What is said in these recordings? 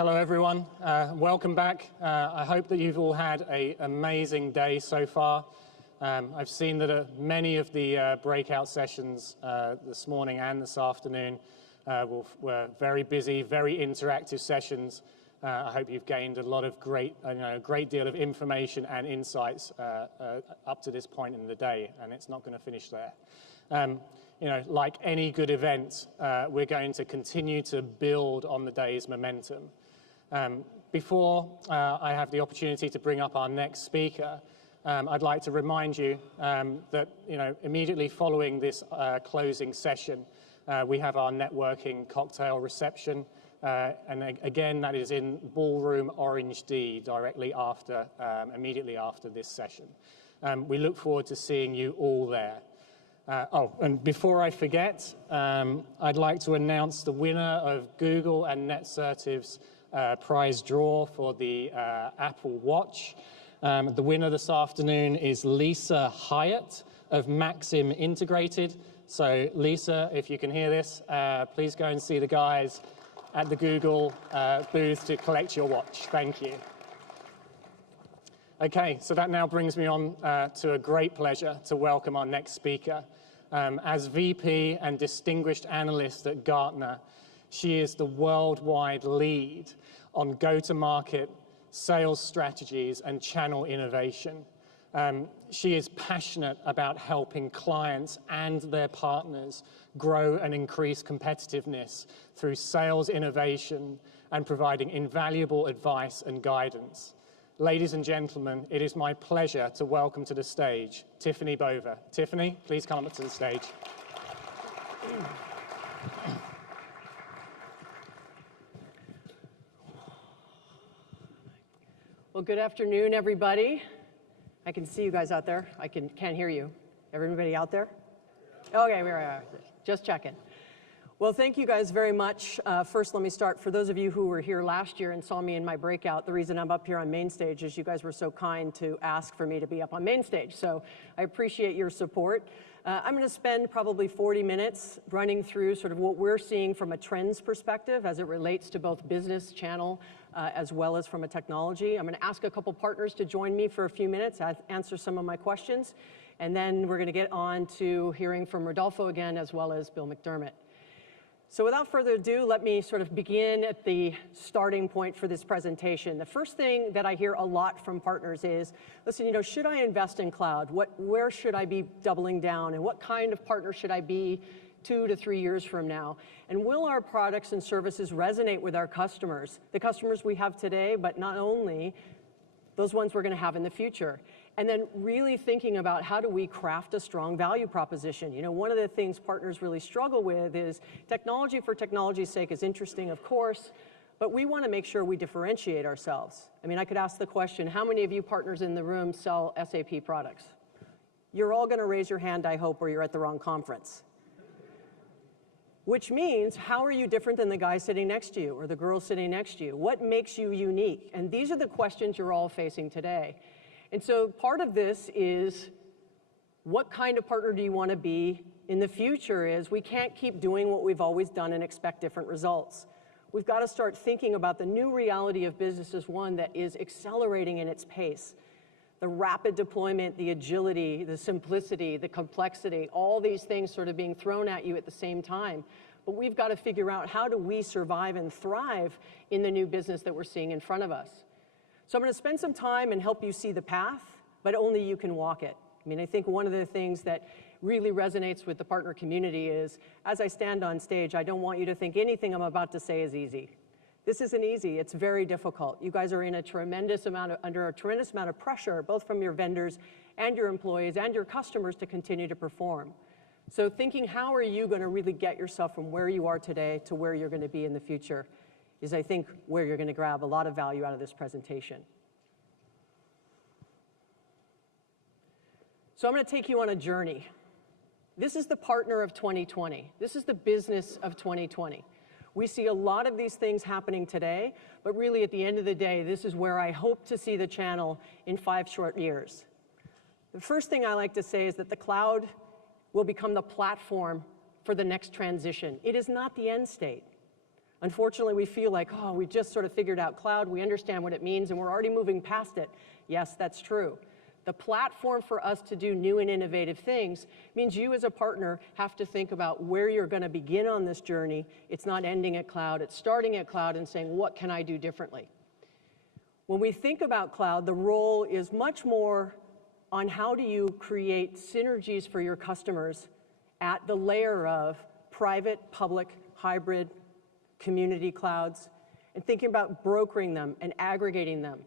Hello everyone, welcome back. I hope that you've all had an amazing day so far. I've seen that many of the breakout sessions this morning and this afternoon were very busy, very interactive sessions. I hope you've gained a lot of great deal of information and insights up to this point in the day, and it's not going to finish there. Like any good event, we're going to continue to build on the day's momentum. Before I have the opportunity to bring up our next speaker, I'd like to remind you that immediately following this closing session, we have our networking cocktail reception, and again that is in Ballroom Orange D, immediately after this session. We look forward to seeing you all there. And before I forget, I'd like to announce the winner of Google and NetCertive's prize draw for the Apple Watch. The winner this afternoon is Lisa Hyatt of Maxim Integrated. So Lisa, if you can hear this, please go and see the guys at the Google booth to collect your watch. Thank you. Okay, so that now brings me on to a great pleasure to welcome our next speaker. As VP and Distinguished Analyst at Gartner, she is the worldwide lead on go-to-market, sales strategies, and channel innovation. She is passionate about helping clients and their partners grow and increase competitiveness through sales innovation and providing invaluable advice and guidance. Ladies and gentlemen, it is my pleasure to welcome to the stage Tiffany Bova. Tiffany, please come up to the stage. Well, good afternoon, everybody. I can see you guys out there. I can't hear you. Everybody out there? Okay, we are. Just checking. Well, thank you guys very much. First, let me start. For those of you who were here last year and saw me in my breakout, the reason I'm up here on main stage is you guys were so kind to ask for me to be up on main stage. So I appreciate your support. I'm going to spend probably 40 minutes running through sort of what we're seeing from a trends perspective as it relates to both business channel as well as from a technology. I'm going to ask a couple partners to join me for a few minutes, answer some of my questions, and then we're going to get on to hearing from Rodolfo again as well as Bill McDermott. So without further ado, let me sort of begin at the starting point for this presentation. The first thing that I hear a lot from partners is, listen, should I invest in cloud? Where should I be doubling down? And what kind of partner should I be 2 to 3 years from now? And will our products and services resonate with our customers? The customers we have today, but not only those ones we're going to have in the future. And then really thinking about how do we craft a strong value proposition. One of the things partners really struggle with is technology for technology's sake is interesting, of course, but we want to make sure we differentiate ourselves. I mean, I could ask the question, how many of you partners in the room sell SAP products? You're all going to raise your hand, I hope, or you're at the wrong conference. Which means, how are you different than the guy sitting next to you or the girl sitting next to you? What makes you unique? And these are the questions you're all facing today. And so part of this is, what kind of partner do you want to be in the future is we can't keep doing what we've always done and expect different results. We've got to start thinking about the new reality of business as one that is accelerating in its pace. The rapid deployment, the agility, the simplicity, the complexity, all these things sort of being thrown at you at the same time. But we've got to figure out how do we survive and thrive in the new business that we're seeing in front of us. So I'm going to spend some time and help you see the path, but only you can walk it. I mean, I think one of the things that really resonates with the partner community is, as I stand on stage, I don't want you to think anything I'm about to say is easy. This isn't easy. It's very difficult. You guys are in under a tremendous amount of pressure, both from your vendors and your employees and your customers to continue to perform. So thinking, how are you going to really get yourself from where you are today to where you're going to be in the future is, I think, where you're going to grab a lot of value out of this presentation. So I'm going to take you on a journey. This is the partner of 2020. This is the business of 2020. We see a lot of these things happening today, but really at the end of the day, this is where I hope to see the channel in 5 short years. The first thing I like to say is that the cloud will become the platform for the next transition. It is not the end state. Unfortunately, we feel like, oh, we just sort of figured out cloud, we understand what it means, and we're already moving past it. Yes, that's true. The platform for us to do new and innovative things means you as a partner have to think about where you're going to begin on this journey. It's not ending at cloud, it's starting at cloud and saying, what can I do differently? When we think about cloud, the role is much more on how do you create synergies for your customers at the layer of private, public, hybrid, community clouds, and thinking about brokering them and aggregating them,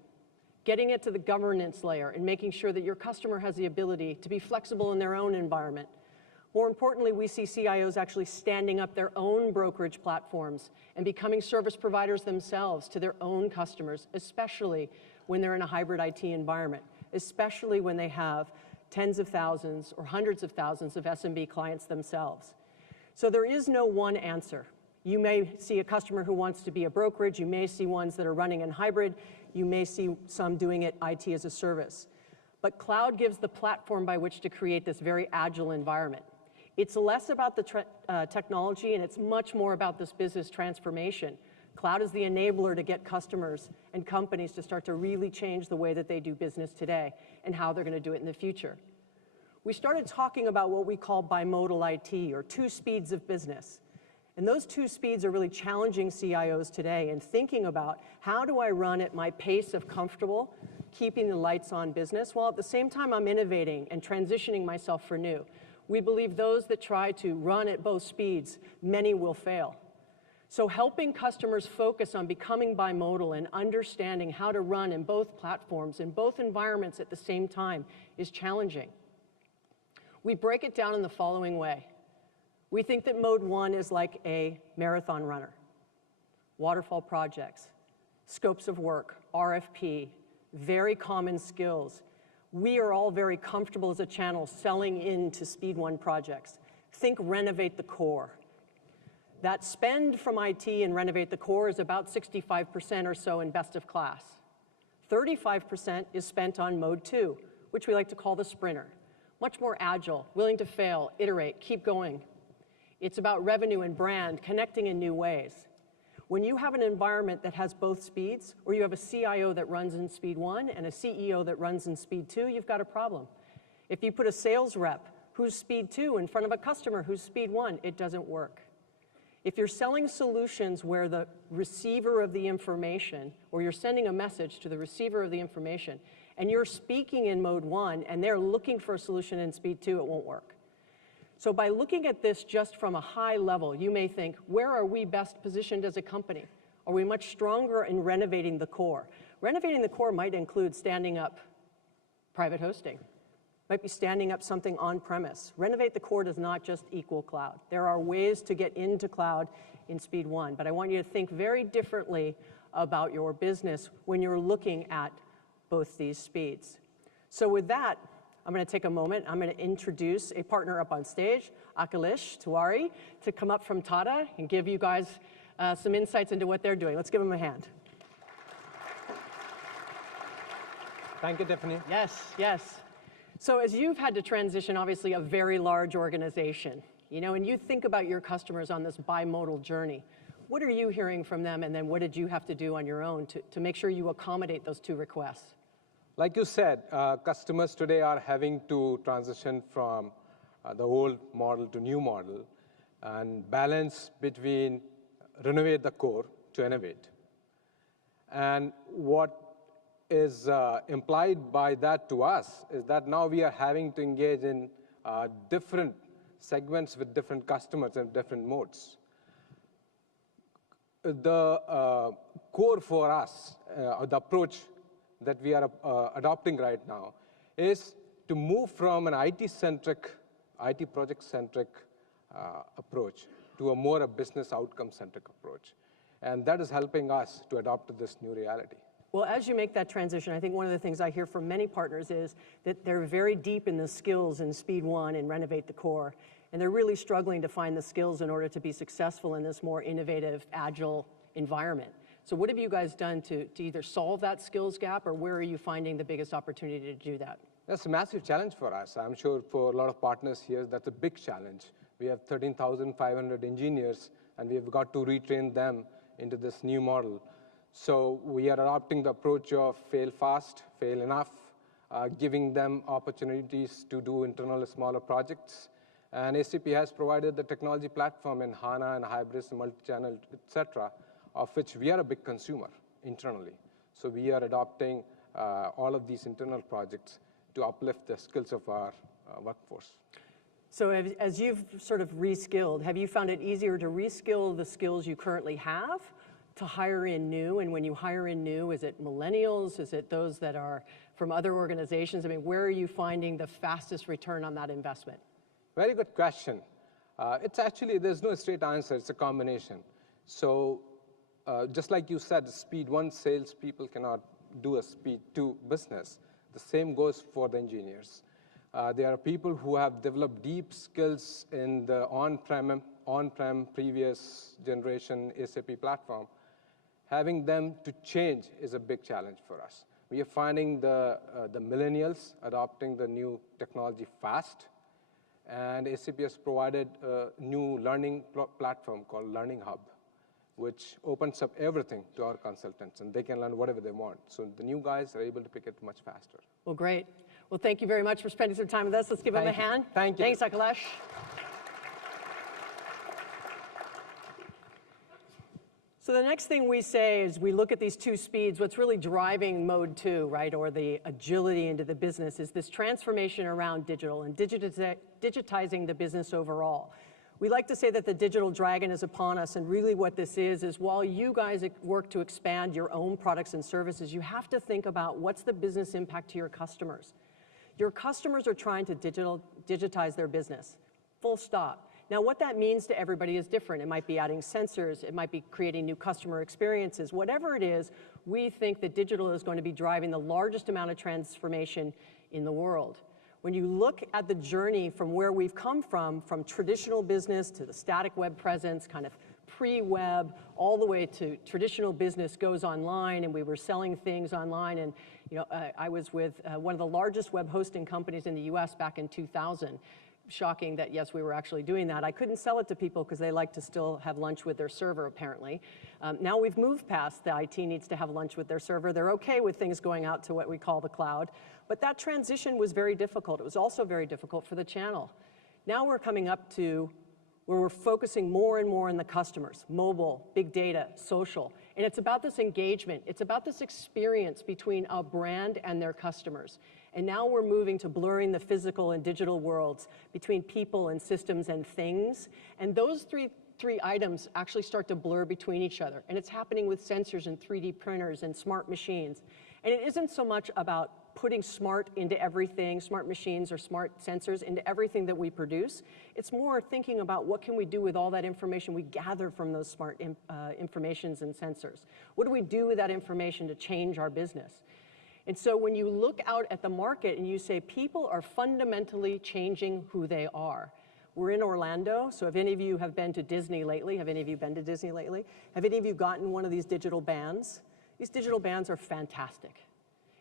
getting it to the governance layer and making sure that your customer has the ability to be flexible in their own environment. More importantly, we see CIOs actually standing up their own brokerage platforms and becoming service providers themselves to their own customers, especially when they're in a hybrid IT environment, especially when they have tens of thousands or hundreds of thousands of SMB clients themselves. So there is no one answer. You may see a customer who wants to be a brokerage. You may see ones that are running in hybrid. You may see some doing it IT as a service. But cloud gives the platform by which to create this very agile environment. It's less about the technology, and it's much more about this business transformation. Cloud is the enabler to get customers and companies to start to really change the way that they do business today and how they're going to do it in the future. We started talking about what we call bimodal IT, or two speeds of business. And those two speeds are really challenging CIOs today and thinking about how do I run at my pace of comfortable, keeping the lights on business, while at the same time I'm innovating and transitioning myself for new. We believe those that try to run at both speeds, many will fail. So helping customers focus on becoming bimodal and understanding how to run in both platforms, in both environments at the same time is challenging. We break it down in the following way. We think that mode one is like a marathon runner. Waterfall projects, scopes of work, RFP, very common skills. We are all very comfortable as a channel selling into Speed 1 projects. Think renovate the core. That spend from IT and renovate the core is about 65% or so in best of class. 35% is spent on mode 2, which we like to call the sprinter. Much more agile, willing to fail, iterate, keep going. It's about revenue and brand, connecting in new ways. When you have an environment that has both speeds, or you have a CIO that runs in Speed 1 and a CEO that runs in Speed 2, you've got a problem. If you put a sales rep who's Speed 2 in front of a customer who's Speed 1, it doesn't work. If you're selling solutions where the receiver of the information, or you're sending a message to the receiver of the information, and you're speaking in mode 1 and they're looking for a solution in Speed 2, it won't work. So by looking at this just from a high level, you may think, where are we best positioned as a company? Are we much stronger in renovating the core? Renovating the core might include standing up private hosting, might be standing up something on-premise. Renovate the core does not just equal cloud. There are ways to get into cloud in Speed 1, but I want you to think very differently about your business when you're looking at both these speeds. So with that, I'm going to take a moment. I'm going to introduce a partner up on stage, Akhilesh Tiwari, to come up from Tata and give you guys some insights into what they're doing. Let's give them a hand. Thank you, Tiffany. Yes, yes. So as you've had to transition, obviously, a very large organization, and you think about your customers on this bimodal journey, what are you hearing from them, and then what did you have to do on your own to make sure you accommodate those two requests? Like you said, customers today are having to transition from the old model to new model and balance between renovate the core to innovate. And what is implied by that to us is that now we are having to engage in different segments with different customers and different modes. The core for us, or the approach that we are adopting right now, is to move from an IT-centric, IT project-centric approach to a more business outcome-centric approach. And that is helping us to adopt to this new reality. Well, as you make that transition, I think one of the things I hear from many partners is that they're very deep in the skills in Speed 1 and Renovate the Core, and they're really struggling to find the skills in order to be successful in this more innovative, agile environment. So what have you guys done to either solve that skills gap, or where are you finding the biggest opportunity to do that? That's a massive challenge for us. I'm sure for a lot of partners here, that's a big challenge. We have 13,500 engineers, and we've got to retrain them into this new model. So we are adopting the approach of fail fast, fail enough, giving them opportunities to do internal smaller projects. And SAP has provided the technology platform in HANA and Hybris, multi-channel, et cetera, of which we are a big consumer internally. So we are adopting all of these internal projects to uplift the skills of our workforce. So as you've sort of reskilled, have you found it easier to reskill the skills you currently have to hire in new? And when you hire in new, is it millennials? Is it those that are from other organizations? I mean, where are you finding the fastest return on that investment? Very good question. It's actually, there's no straight answer. It's a combination. So just like you said, speed one, salespeople cannot do a speed two business. The same goes for the engineers. There are people who have developed deep skills in the on-prem previous generation SAP platform. Having them to change is a big challenge for us. We are finding the millennials adopting the new technology fast, and SAP has provided a new learning platform called Learning Hub, which opens up everything to our consultants, and they can learn whatever they want. So the new guys are able to pick it much faster. Well, great. Well, thank you very much for spending some time with us. Let's give them a hand. Thank you. Thanks, Akhilesh. So the next thing we say is we look at these two speeds. What's really driving mode 2, right, or the agility into the business is this transformation around digital and digitizing the business overall. We like to say that the digital dragon is upon us, and really what this is while you guys work to expand your own products and services, you have to think about what's the business impact to your customers. Your customers are trying to digitize their business, full stop. Now, what that means to everybody is different. It might be adding sensors, it might be creating new customer experiences. Whatever it is, we think that digital is going to be driving the largest amount of transformation in the world. When you look at the journey from where we've come from traditional business to the static web presence, kind of pre-web, all the way to traditional business goes online, and we were selling things online. And I was with one of the largest web hosting companies in the US back in 2000. Shocking that, yes, we were actually doing that. I couldn't sell it to people because they like to still have lunch with their server, apparently. Now we've moved past the IT needs to have lunch with their server. They're okay with things going out to what we call the cloud. But that transition was very difficult. It was also very difficult for the channel. Now we're coming up to where we're focusing more and more on the customers, mobile, big data, social. And it's about this engagement. It's about this experience between a brand and their customers. And now we're moving to blurring the physical and digital worlds between people and systems and things. And those three items actually start to blur between each other. And it's happening with sensors and 3D printers and smart machines. And it isn't so much about putting smart into everything, smart machines or smart sensors into everything that we produce. It's more thinking about what can we do with all that information we gather from those smart informations and sensors. What do we do with that information to change our business? And so when you look out at the market and you say people are fundamentally changing who they are. We're in Orlando, so if any of you have been to Disney lately, have any of you been to Disney lately? Have any of you gotten one of these digital bands? These digital bands are fantastic.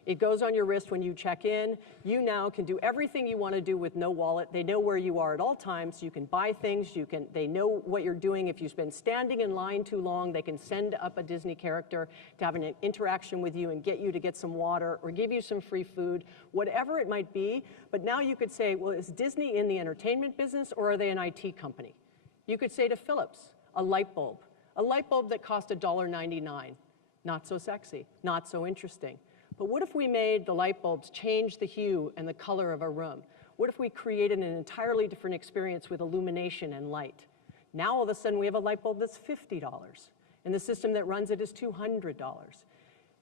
It goes on your wrist when you check in. You now can do everything you want to do with no wallet. They know where you are at all times. You can buy things. They know what you're doing. If you've been standing in line too long, they can send up a Disney character to have an interaction with you and get you to get some water or give you some free food, whatever it might be. But now you could say, well, is Disney in the entertainment business or are they an IT company? You could say to Philips, a light bulb that cost $1.99. Not so sexy, not so interesting. But what if we made the light bulbs change the hue and the color of a room? What if we created an entirely different experience with illumination and light? Now all of a sudden we have a light bulb that's $50, and the system that runs it is $200.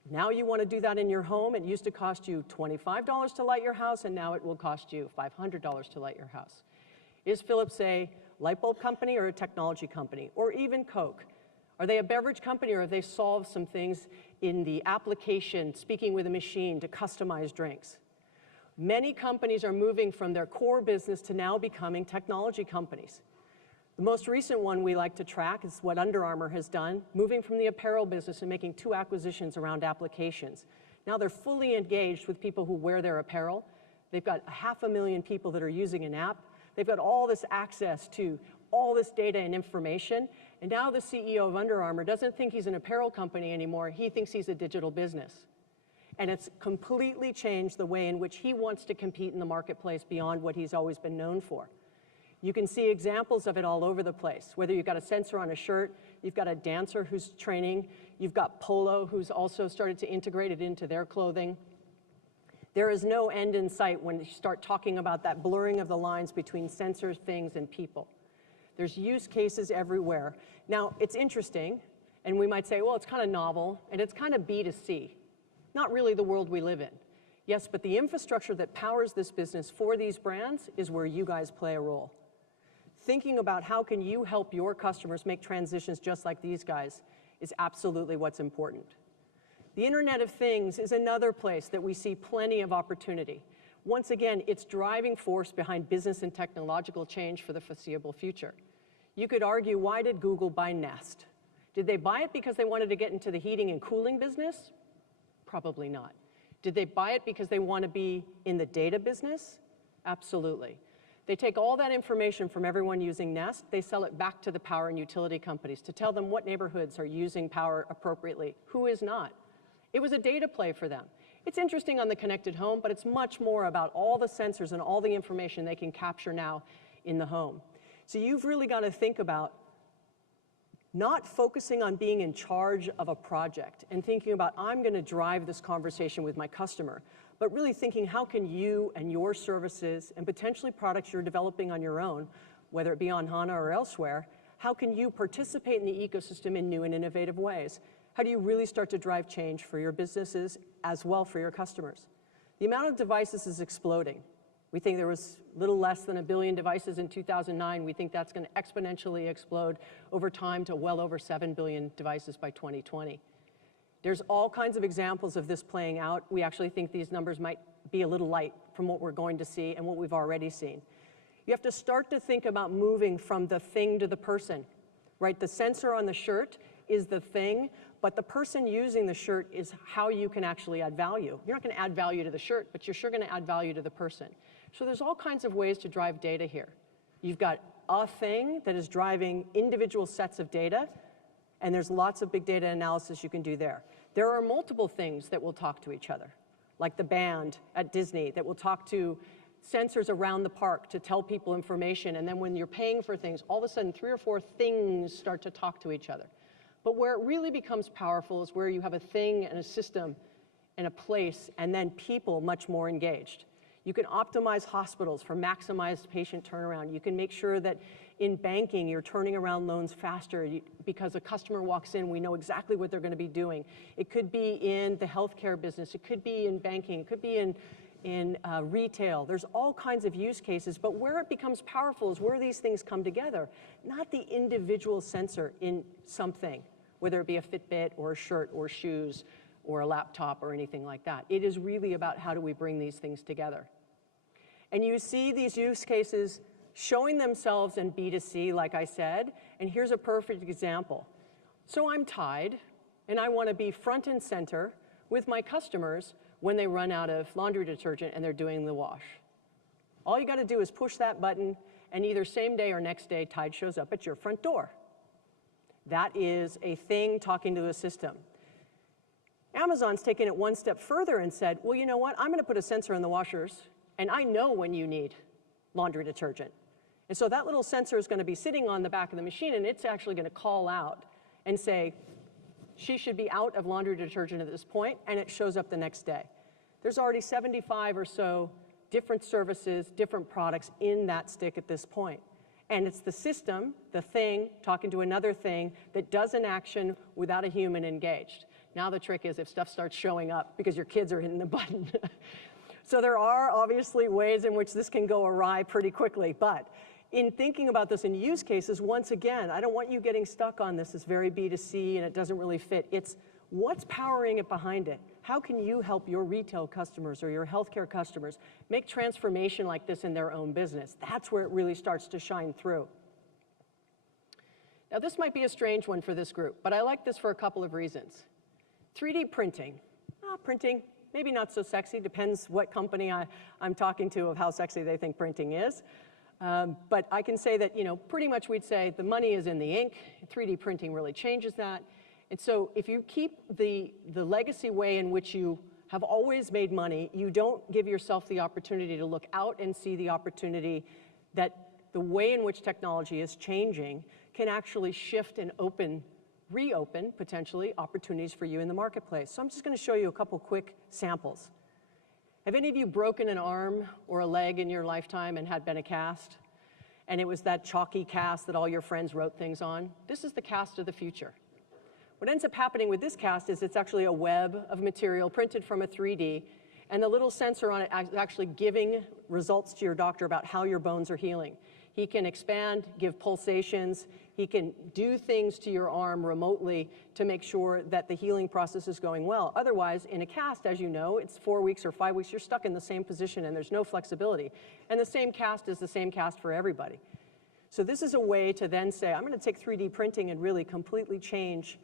Now you want to do that in your home. It used to cost you $25 to light your house, and now it will cost you $500 to light your house. Is Philips a light bulb company or a technology company, or even Coke? Are they a beverage company, or have they solved some things in the application, speaking with a machine, to customize drinks? Many companies are moving from their core business to now becoming technology companies. The most recent one we like to track is what Under Armour has done, moving from the apparel business and making 2 acquisitions around applications. Now they're fully engaged with people who wear their apparel. They've got 500,000 people that are using an app. They've got all this access to all this data and information, And now the CEO of Under Armour doesn't think he's an apparel company anymore. He thinks he's a digital business. And it's completely changed the way in which he wants to compete in the marketplace beyond what he's always been known for. You can see examples of it all over the place, whether you've got a sensor on a shirt, you've got a dancer who's training, you've got Polo who's also started to integrate it into their clothing. There is no end in sight when you start talking about that blurring of the lines between sensors, things, and people. There's use cases everywhere. Now, it's interesting, and we might say, well, it's kind of novel, and it's kind of B2C. Not really the world we live in. Yes, but the infrastructure that powers this business for these brands is where you guys play a role. Thinking about how can you help your customers make transitions just like these guys is absolutely what's important. The Internet of Things is another place that we see plenty of opportunity. Once again, it's driving force behind business and technological change for the foreseeable future. You could argue, why did Google buy Nest? Did they buy it because they wanted to get into the heating and cooling business? Probably not. Did they buy it because they want to be in the data business? Absolutely. They take all that information from everyone using Nest, they sell it back to the power and utility companies to tell them what neighborhoods are using power appropriately, who is not. It was a data play for them. It's interesting on the connected home, but it's much more about all the sensors and all the information they can capture now in the home. So you've really got to think about not focusing on being in charge of a project and thinking about, I'm going to drive this conversation with my customer, but really thinking, how can you and your services and potentially products you're developing on your own, whether it be on HANA or elsewhere, how can you participate in the ecosystem in new and innovative ways? How do you really start to drive change for your businesses as well for your customers? The amount of devices is exploding. We think there was a little less than 1 billion devices in 2009. We think that's going to exponentially explode over time to well over 7 billion devices by 2020. There's all kinds of examples of this playing out. We actually think these numbers might be a little light from what we're going to see and what we've already seen. You have to start to think about moving from the thing to the person, right? The sensor on the shirt is the thing, but the person using the shirt is how you can actually add value. You're not going to add value to the shirt, but you're sure going to add value to the person. So there's all kinds of ways to drive data here. You've got a thing that is driving individual sets of data, and there's lots of big data analysis you can do there. There are multiple things that will talk to each other, like the band at Disney that will talk to sensors around the park to tell people information, and then when you're paying for things, all of a sudden 3 or 4 things start to talk to each other. But where it really becomes powerful is where you have a thing and a system and a place, and then people much more engaged. You can optimize hospitals for maximized patient turnaround. You can make sure that in banking, you're turning around loans faster because a customer walks in, we know exactly what they're going to be doing. It could be in the healthcare business. It could be in banking. It could be in retail. There's all kinds of use cases, but where it becomes powerful is where these things come together, not the individual sensor in something, whether it be a Fitbit or a shirt or shoes or a laptop or anything like that. It is really about how do we bring these things together. And you see these use cases showing themselves in B2C, like I said, and here's a perfect example. So I'm Tide, and I want to be front and center with my customers when they run out of laundry detergent and they're doing the wash. All you got to do is push that button, and either same day or next day, Tide shows up at your front door. That is a thing talking to the system. Amazon's taken it one step further and said, well, you know what? I'm going to put a sensor in the washers, and I know when you need laundry detergent. And so that little sensor is going to be sitting on the back of the machine, and it's actually going to call out and say, she should be out of laundry detergent at this point, and it shows up the next day. There's already 75 or so different services, different products in that stick at this point. And it's the system, the thing, talking to another thing that does an action without a human engaged. Now the trick is if stuff starts showing up because your kids are hitting the button. So there are obviously ways in which this can go awry pretty quickly, but in thinking about this in use cases, once again, I don't want you getting stuck on this as very B2C and it doesn't really fit. It's what's powering it behind it. How can you help your retail customers or your healthcare customers make transformation like this in their own business? That's where it really starts to shine through. Now this might be a strange one for this group, but I like this for a couple of reasons. 3D printing. Printing, maybe not so sexy, depends what company I'm talking to of how sexy they think printing is. But I can say that, pretty much we'd say the money is in the ink. 3D printing really changes that. And so if you keep the legacy way in which you have always made money, you don't give yourself the opportunity to look out and see the opportunity that the way in which technology is changing can actually shift and reopen, potentially, opportunities for you in the marketplace. So I'm just going to show you a couple quick samples. Have any of you broken an arm or a leg in your lifetime and had been a cast? And it was that chalky cast that all your friends wrote things on? This is the cast of the future. What ends up happening with this cast is it's actually a web of material printed from a 3D, and the little sensor on it is actually giving results to your doctor about how your bones are healing. He can expand, give pulsations, he can do things to your arm remotely to make sure that the healing process is going well. Otherwise, in a cast, as you know, it's 4 weeks or 5 weeks, you're stuck in the same position and there's no flexibility. And the same cast is the same cast for everybody. So this is a way to then say, I'm going to take 3D printing and really completely change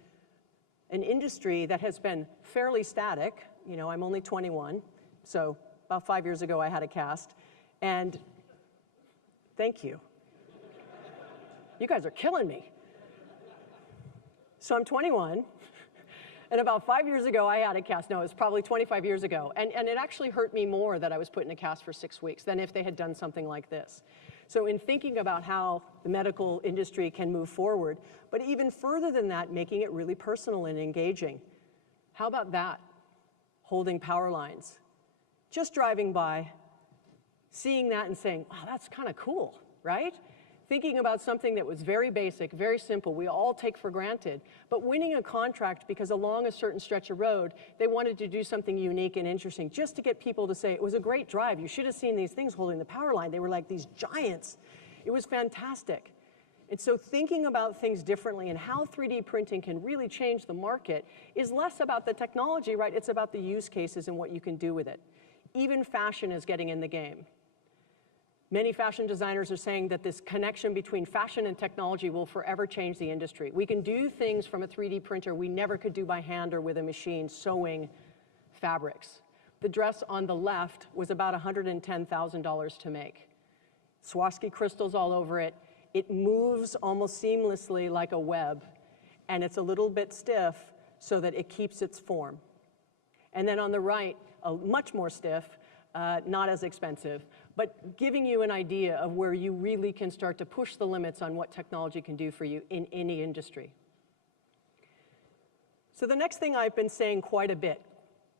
an industry that has been fairly static. I'm only 21, so about 5 years ago I had a cast, and thank you. You guys are killing me. So I'm 21, and about 5 years ago I had a cast. No, it was probably 25 years ago, and it actually hurt me more that I was put in a cast for 6 weeks than if they had done something like this. So in thinking about how the medical industry can move forward, but even further than that, making it really personal and engaging. How about that? Holding power lines. Just driving by, seeing that and saying, wow, that's kind of cool, right? Thinking about something that was very basic, very simple, we all take for granted, but winning a contract because along a certain stretch of road, they wanted to do something unique and interesting, just to get people to say, it was a great drive, you should have seen these things holding the power line. They were like these giants. It was fantastic. And so thinking about things differently and how 3D printing can really change the market is less about the technology, right? It's about the use cases and what you can do with it. Even fashion is getting in the game. Many fashion designers are saying that this connection between fashion and technology will forever change the industry. We can do things from a 3D printer we never could do by hand or with a machine sewing fabrics. The dress on the left was about $110,000 to make. Swarovski crystals all over it. It moves almost seamlessly like a web, and it's a little bit stiff so that it keeps its form. And then on the right, much more stiff, not as expensive, but giving you an idea of where you really can start to push the limits on what technology can do for you in any industry. So the next thing I've been saying quite a bit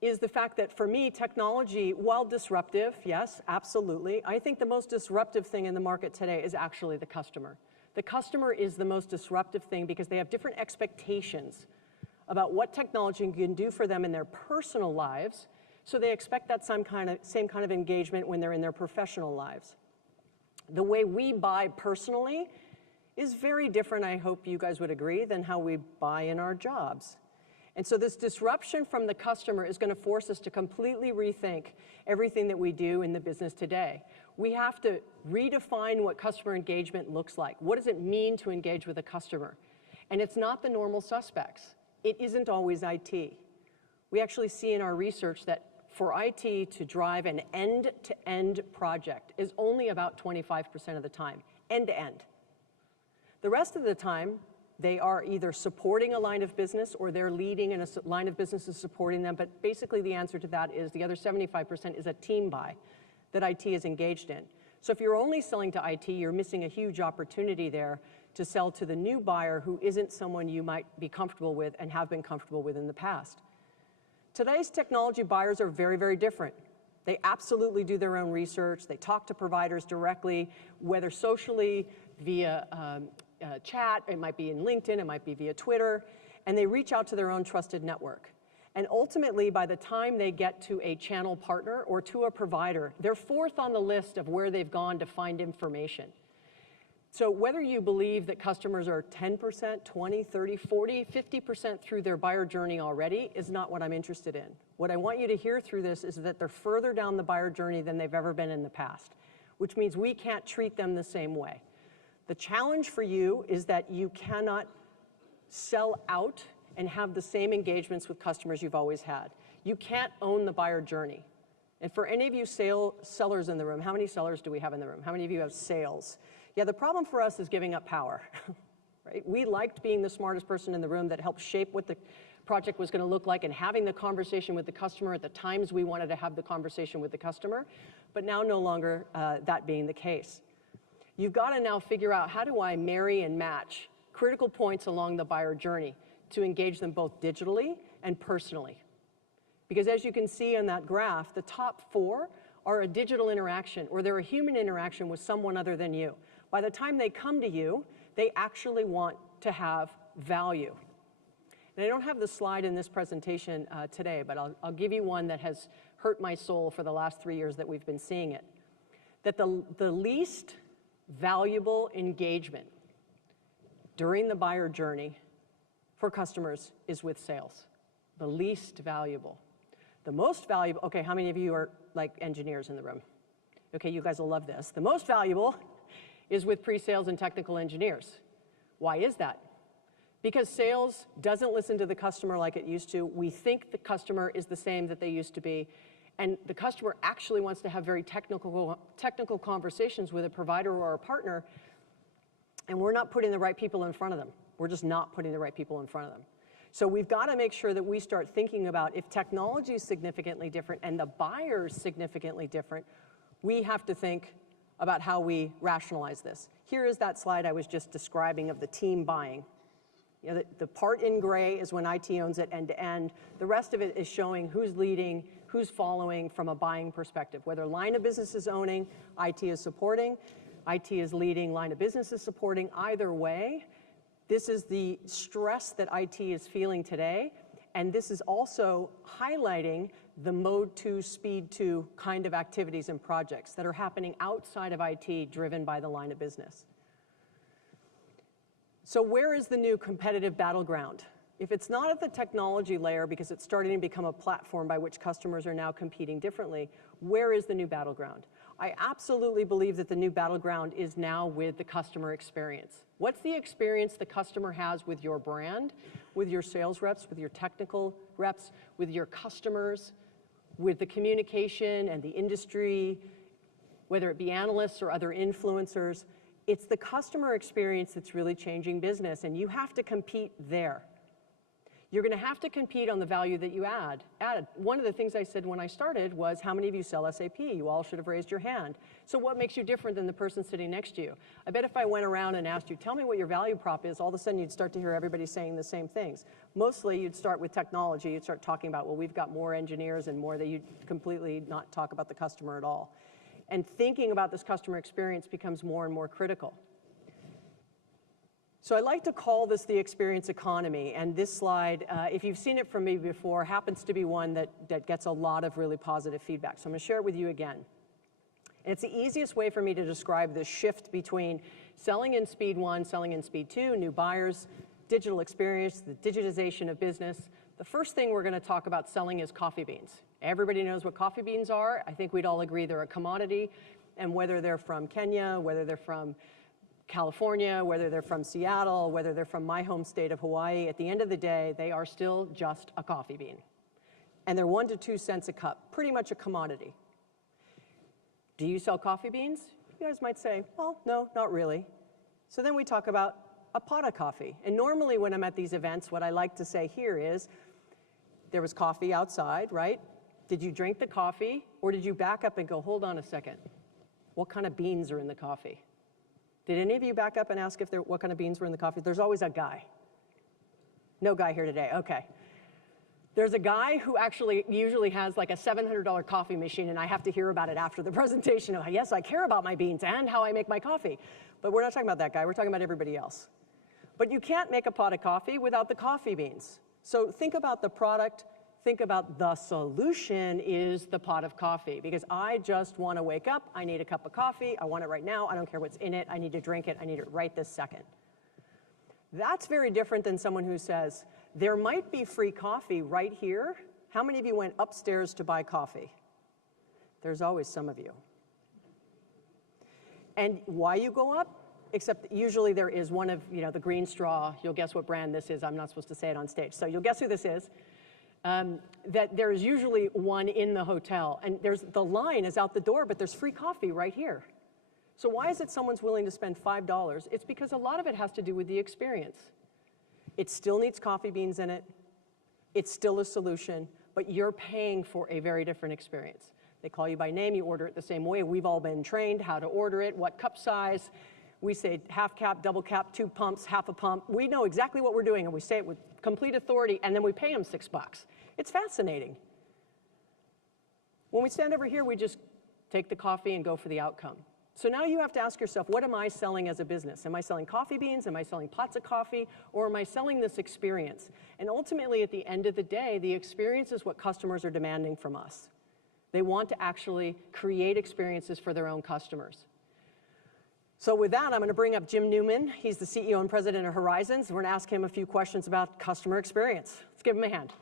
is the fact that for me, technology, while disruptive, yes, absolutely, I think the most disruptive thing in the market today is actually the customer. The customer is the most disruptive thing because they have different expectations about what technology can do for them in their personal lives. So they expect that same kind of engagement when they're in their professional lives. The way we buy personally is very different, I hope you guys would agree, than how we buy in our jobs. And so this disruption from the customer is going to force us to completely rethink everything that we do in the business today. We have to redefine what customer engagement looks like. What does it mean to engage with a customer? And it's not the normal suspects. It isn't always IT. We actually see in our research that for IT to drive an end-to-end project is only about 25% of the time, end-to-end. The rest of the time, they are either supporting a line of business or they're leading and a line of business is supporting them, but basically the answer to that is the other 75% is a team buy that IT is engaged in. So if you're only selling to IT, you're missing a huge opportunity there to sell to the new buyer who isn't someone you might be comfortable with and have been comfortable with in the past. Today's technology buyers are very, very different. They absolutely do their own research. They talk to providers directly, whether socially, via chat, it might be in LinkedIn, it might be via Twitter, and they reach out to their own trusted network. And ultimately, by the time they get to a channel partner or to a provider, they're fourth on the list of where they've gone to find information. So whether you believe that customers are 10%, 20, 30, 40, 50% through their buyer journey already is not what I'm interested in. What I want you to hear through this is that they're further down the buyer journey than they've ever been in the past, which means we can't treat them the same way. The challenge for you is that you cannot sell out and have the same engagements with customers you've always had. You can't own the buyer journey. And for any of you sellers in the room, how many sellers do we have in the room? How many of you have sales? Yeah, the problem for us is giving up power. Right? We liked being the smartest person in the room that helped shape what the project was going to look like and having the conversation with the customer at the times we wanted to have the conversation with the customer, but now no longer that being the case. You've got to now figure out, how do I marry and match critical points along the buyer journey to engage them both digitally and personally? Because as you can see on that graph, the top 4 are a digital interaction, or they're a human interaction with someone other than you. By the time they come to you, they actually want to have value. And I don't have the slide in this presentation today, but I'll give you one that has hurt my soul for the last 3 years that we've been seeing it. That the least valuable engagement during the buyer journey for customers is with sales. The least valuable. The most valuable, okay, how many of you are like engineers in the room? Okay, you guys will love this. The most valuable is with pre-sales and technical engineers. Why is that? Because sales doesn't listen to the customer like it used to. We think the customer is the same that they used to be. And the customer actually wants to have very technical conversations with a provider or a partner, and we're not putting the right people in front of them. We're just not putting the right people in front of them. So we've got to make sure that we start thinking about, if technology is significantly different and the buyer's significantly different, we have to think about how we rationalize this. Here is that slide I was just describing of the team buying. You know, the part in gray is when IT owns it end to end. The rest of it is showing who's leading, who's following from a buying perspective. Whether line of business is owning, IT is supporting, IT is leading, line of business is supporting. Either way, this is the stress that IT is feeling today, and this is also highlighting the mode 2, speed 2 kind of activities and projects that are happening outside of IT, driven by the line of business. So where is the new competitive battleground? If it's not at the technology layer, because it's starting to become a platform by which customers are now competing differently, where is the new battleground? I absolutely believe that the new battleground is now with the customer experience. What's the experience the customer has with your brand, with your sales reps, with your technical reps, with your customers, with the communication and the industry, whether it be analysts or other influencers? It's the customer experience that's really changing business, and you have to compete there. You're going to have to compete on the value that you add. One of the things I said when I started was, how many of you sell SAP? You all should have raised your hand. So what makes you different than the person sitting next to you? I bet if I went around and asked you, tell me what your value prop is, all of a sudden you'd start to hear everybody saying the same things. Mostly you'd start with technology. You'd start talking about, well, we've got more engineers and more, that you'd completely not talk about the customer at all. And thinking about this customer experience becomes more and more critical. So I like to call this the experience economy, and this slide, if you've seen it from me before, happens to be one that gets a lot of really positive feedback. So I'm going to share it with you again. And it's the easiest way for me to describe the shift between selling in speed 1, selling in speed 2, new buyers, digital experience, the digitization of business. The first thing we're going to talk about selling is coffee beans. Everybody knows what coffee beans are. I think we'd all agree they're a commodity, and whether they're from Kenya, whether they're from California, whether they're from Seattle, whether they're from my home state of Hawaii, at the end of the day, they are still just a coffee bean. And they're 1 to 2 cents a cup, pretty much a commodity. Do you sell coffee beans? You guys might say, well, no, not really. So then we talk about a pot of coffee. And normally when I'm at these events, what I like to say here is, there was coffee outside, right? Did you drink the coffee, or did you back up and go, hold on a second, what kind of beans are in the coffee? Did any of you back up and ask what kind of beans were in the coffee? There's always a guy. No guy here today, okay. There's a guy who actually usually has like a $700 coffee machine, and I have to hear about it after the presentation. Yes, I care about my beans and how I make my coffee. But we're not talking about that guy, we're talking about everybody else. But you can't make a pot of coffee without the coffee beans. So think about the product, think about the solution is the pot of coffee, because I just want to wake up, I need a cup of coffee, I want it right now, I don't care what's in it, I need to drink it, I need it right this second. That's very different than someone who says, there might be free coffee right here. How many of you went upstairs to buy coffee? There's always some of you. And why you go up? Except usually there is one of, the green straw, you'll guess what brand this is, I'm not supposed to say it on stage, so you'll guess who this is. that there's usually one in the hotel, and the line is out the door, but there's free coffee right here. So why is it someone's willing to spend $5? It's because a lot of it has to do with the experience. It still needs coffee beans in it. It's still a solution, but you're paying for a very different experience. They call you by name, you order it the same way. We've all been trained how to order it, what cup size. We say half cap, double cap, 2 pumps, half a pump. We know exactly what we're doing, and we say it with complete authority, and then we pay them $6. It's fascinating. When we stand over here, we just take the coffee and go for the outcome. So now you have to ask yourself, what am I selling as a business? Am I selling coffee beans? Am I selling pots of coffee? Or am I selling this experience? And ultimately, at the end of the day, the experience is what customers are demanding from us. They want to actually create experiences for their own customers. So with that, I'm going to bring up Jim Newman. He's the CEO and president of Horizons. We're going to ask him a few questions about customer experience. Let's give him a hand.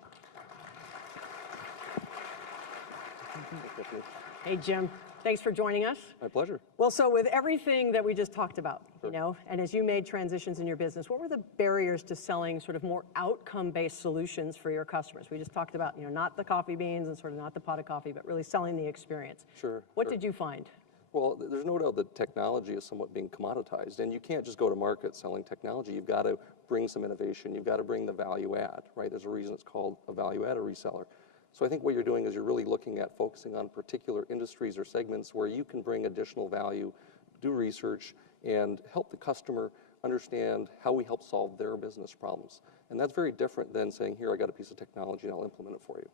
Hey, Jim. Thanks for joining us. My pleasure. Well, so with everything that we just talked about, and as you made transitions in your business, what were the barriers to selling sort of more outcome-based solutions for your customers? We just talked about, not the coffee beans and sort of not the pot of coffee, but really selling the experience. Sure. What did you find? Well, there's no doubt that technology is somewhat being commoditized, and you can't just go to market selling technology. You've got to bring some innovation. You've got to bring the value add, right? There's a reason it's called a value add, a reseller. So I think what you're doing is you're really looking at focusing on particular industries or segments where you can bring additional value, do research, and help the customer understand how we help solve their business problems. And that's very different than saying, here, I got a piece of technology and I'll implement it for you.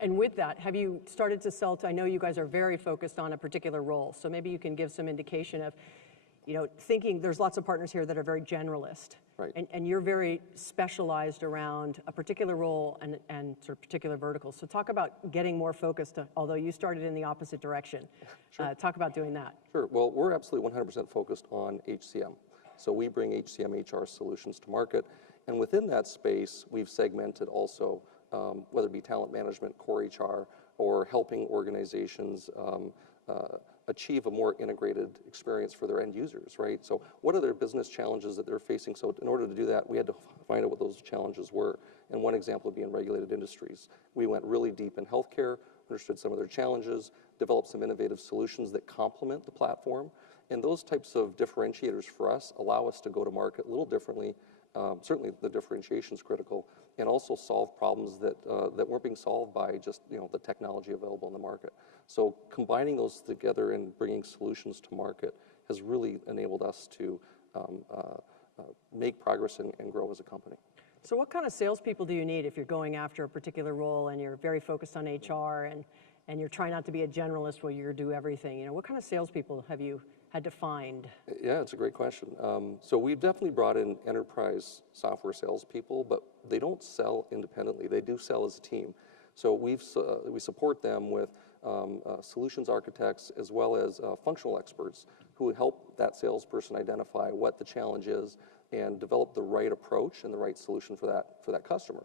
And with that, have you started to sell to, I know you guys are very focused on a particular role, so maybe you can give some indication of, thinking there's lots of partners here that are very generalist. Right. And you're very specialized around a particular role and sort of particular verticals. So talk about getting more focused, although you started in the opposite direction. Sure. Talk about doing that. Sure. Well, we're absolutely 100% focused on HCM. So we bring HCM HR solutions to market. And within that space, we've segmented also, whether it be talent management, core HR, or helping organizations achieve a more integrated experience for their end users, right? So what are their business challenges that they're facing? So in order to do that, we had to find out what those challenges were. And one example would be in regulated industries. We went really deep in healthcare, understood some of their challenges, developed some innovative solutions that complement the platform. And those types of differentiators for us allow us to go to market a little differently. Certainly the differentiation is critical, and also solve problems that weren't being solved by just the technology available in the market. So combining those together and bringing solutions to market has really enabled us to make progress and grow as a company. So what kind of salespeople do you need if you're going after a particular role and you're very focused on HR and you're trying not to be a generalist where you do everything? What kind of salespeople have you had to find? Yeah, it's a great question. So we've definitely brought in enterprise software salespeople, but they don't sell independently. They do sell as a team. So we support them with solutions architects as well as functional experts who help that salesperson identify what the challenge is and develop the right approach and the right solution for that customer.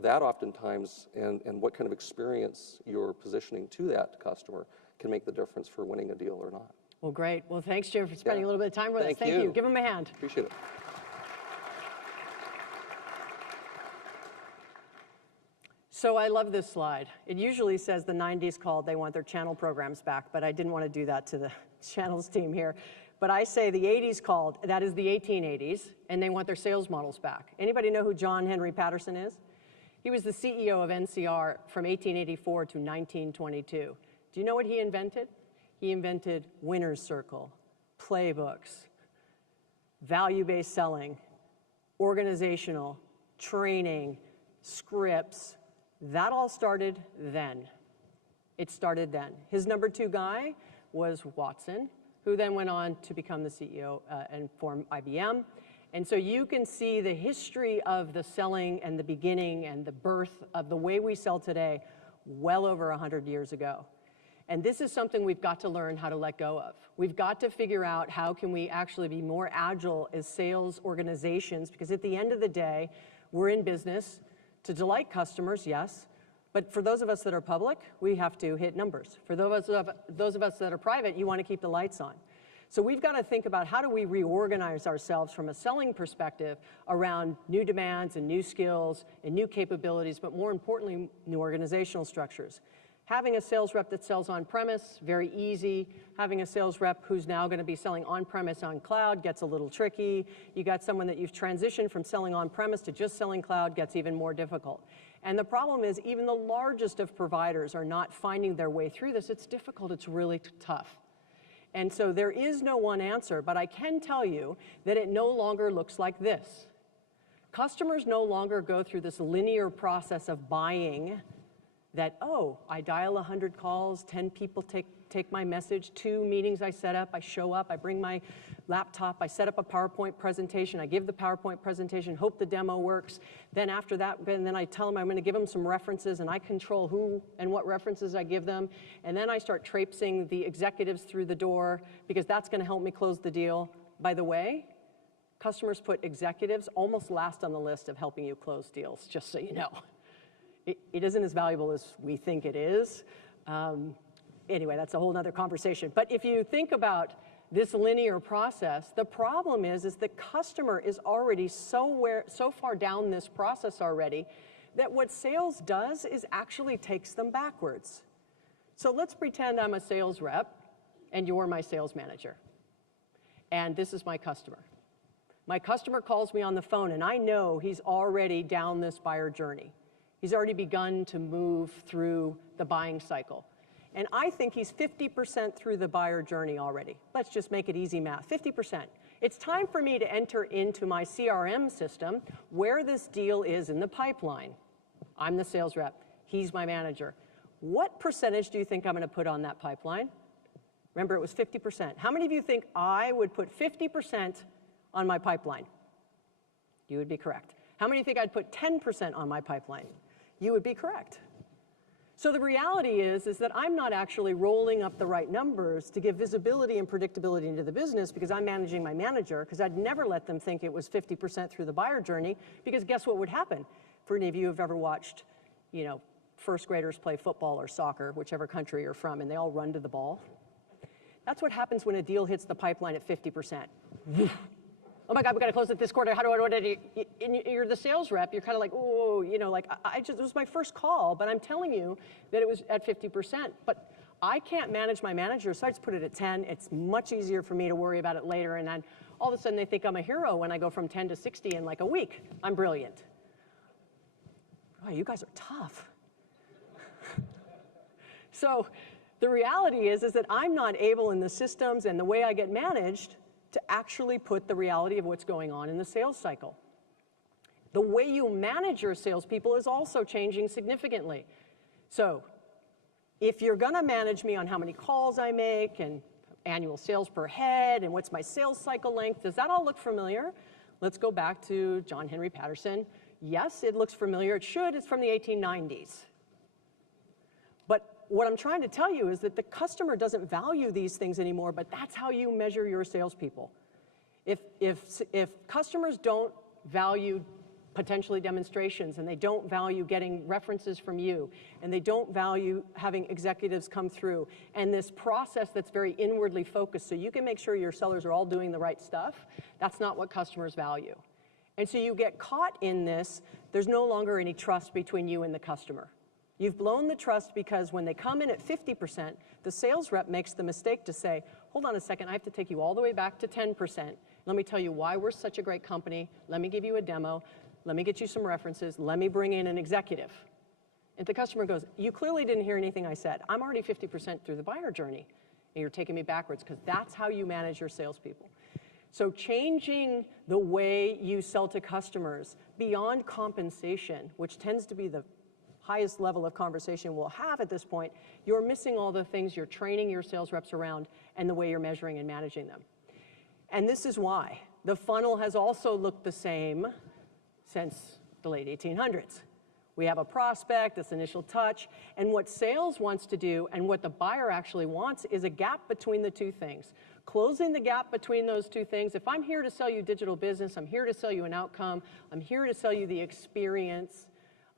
That oftentimes and what kind of experience you're positioning to that customer can make the difference for winning a deal or not. Well, great. Well, thanks, Jim, for spending a little bit of time with us. Thank you. Give him a hand. Appreciate it. So I love this slide. It usually says the 90s called, they want their channel programs back, but I didn't want to do that to the channels team here. But I say the 80s called, that is the 1880s, and they want their sales models back. Anybody know who John Henry Patterson is? He was the CEO of NCR from 1884 to 1922. Do you know what he invented? He invented winner's circle, playbooks, value-based selling, organizational, training, scripts. That all started then. It started then. His number 2 guy was Watson, who then went on to become the CEO and form IBM. And so you can see the history of the selling and the beginning and the birth of the way we sell today well over 100 years ago. And this is something we've got to learn how to let go of. We've got to figure out how can we actually be more agile as sales organizations, because at the end of the day, we're in business to delight customers, yes, but for those of us that are public, we have to hit numbers. For those of us that are private, you want to keep the lights on. So we've got to think about how do we reorganize ourselves from a selling perspective around new demands and new skills and new capabilities, but more importantly, new organizational structures. Having a sales rep that sells on-premise, very easy. Having a sales rep who's now going to be selling on-premise on cloud gets a little tricky. You got someone that you've transitioned from selling on-premise to just selling cloud, gets even more difficult. And the problem is even the largest of providers are not finding their way through this. It's difficult, it's really tough. And so there is no one answer, but I can tell you that it no longer looks like this. Customers no longer go through this linear process of buying that, oh, I dial 100 calls, 10 people take my message, 2 meetings I set up, I show up, I bring my laptop, I set up a PowerPoint presentation, I give the PowerPoint presentation, hope the demo works. Then after that, then I tell them I'm going to give them some references, and I control who and what references I give them. And then I start traipsing the executives through the door because that's going to help me close the deal. By the way, customers put executives almost last on the list of helping you close deals, just so you know. It isn't as valuable as we think it is. Anyway, that's a whole other conversation. But if you think about this linear process, the problem is the customer is already so far down this process already that what sales does is actually takes them backwards. So let's pretend I'm a sales rep and you're my sales manager. And this is my customer. My customer calls me on the phone and I know he's already down this buyer journey. He's already begun to move through the buying cycle. And I think he's 50% through the buyer journey already. Let's just make it easy math, 50%. It's time for me to enter into my CRM system where this deal is in the pipeline. I'm the sales rep, he's my manager. What percentage do you think I'm going to put on that pipeline? Remember, it was 50%. How many of you think I would put 50% on my pipeline? You would be correct. How many think I'd put 10% on my pipeline? You would be correct. So the reality is that I'm not actually rolling up the right numbers to give visibility and predictability into the business because I'm managing my manager, because I'd never let them think it was 50% through the buyer journey, because guess what would happen? For any of you who've ever watched, first graders play football or soccer, whichever country you're from, and they all run to the ball. That's what happens when a deal hits the pipeline at 50%. Oh my God, we got to close it this quarter. How do I, and you're the sales rep, you're kind of like, oh, it was my first call, but I'm telling you that it was at 50%. But I can't manage my manager, so I just put it at 10. It's much easier for me to worry about it later. And then all of a sudden they think I'm a hero when I go from 10 to 60 in like a week. I'm brilliant. Oh, you guys are tough. So the reality is that I'm not able in the systems and the way I get managed to actually put the reality of what's going on in the sales cycle. The way you manage your salespeople is also changing significantly. So if you're going to manage me on how many calls I make and annual sales per head and what's my sales cycle length, does that all look familiar? Let's go back to John Henry Patterson. Yes, it looks familiar. It should. It's from the 1890s. But what I'm trying to tell you is that the customer doesn't value these things anymore, but that's how you measure your salespeople. If customers don't value potentially demonstrations, and they don't value getting references from you, and they don't value having executives come through, and this process that's very inwardly focused so you can make sure your sellers are all doing the right stuff, that's not what customers value. And so you get caught in this, there's no longer any trust between you and the customer. You've blown the trust because when they come in at 50%, the sales rep makes the mistake to say, hold on a second, I have to take you all the way back to 10%. Let me tell you why we're such a great company. Let me give you a demo. Let me get you some references. Let me bring in an executive. And the customer goes, you clearly didn't hear anything I said. I'm already 50% through the buyer journey, and you're taking me backwards, because that's how you manage your salespeople. So changing the way you sell to customers beyond compensation, which tends to be the highest level of conversation we'll have at this point, you're missing all the things you're training your sales reps around and the way you're measuring and managing them. And this is why the funnel has also looked the same since the late 1800s. We have a prospect, this initial touch, and what sales wants to do and what the buyer actually wants is a gap between the two things. Closing the gap between those two things. If I'm here to sell you digital business, I'm here to sell you an outcome, I'm here to sell you the experience,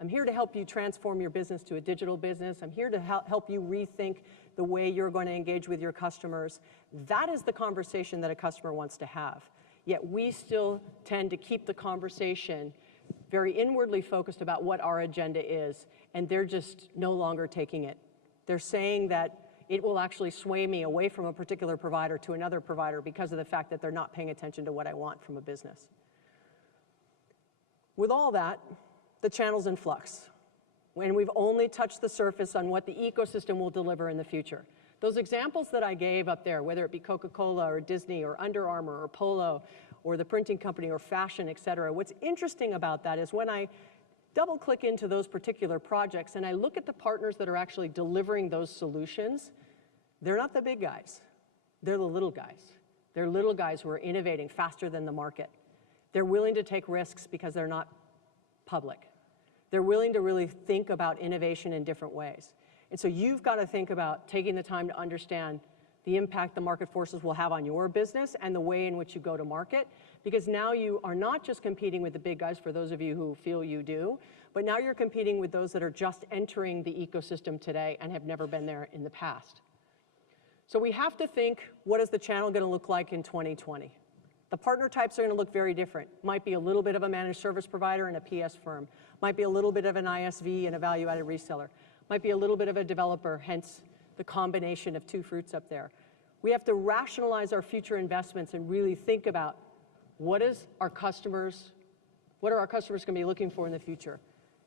I'm here to help you transform your business to a digital business. I'm here to help you rethink the way you're going to engage with your customers. That is the conversation that a customer wants to have. Yet we still tend to keep the conversation very inwardly focused about what our agenda is, and they're just no longer taking it. They're saying that it will actually sway me away from a particular provider to another provider because of the fact that they're not paying attention to what I want from a business. With all that, the channel's in flux, when we've only touched the surface on what the ecosystem will deliver in the future. Those examples that I gave up there, whether it be Coca-Cola or Disney or Under Armour or Polo or the printing company or fashion, et cetera, what's interesting about that is when I double-click into those particular projects and I look at the partners that are actually delivering those solutions, they're not the big guys. They're the little guys. They're little guys who are innovating faster than the market. They're willing to take risks because they're not public. They're willing to really think about innovation in different ways. And so you've got to think about taking the time to understand the impact the market forces will have on your business and the way in which you go to market, because now you are not just competing with the big guys, for those of you who feel you do, but now you're competing with those that are just entering the ecosystem today and have never been there in the past. So we have to think, what is the channel going to look like in 2020? The partner types are going to look very different. Might be a little bit of a managed service provider and a PS firm. Might be a little bit of an ISV and a value-added reseller. Might be a little bit of a developer, hence the combination of two fruits up there. We have to rationalize our future investments and really think about what are our customers going to be looking for in the future,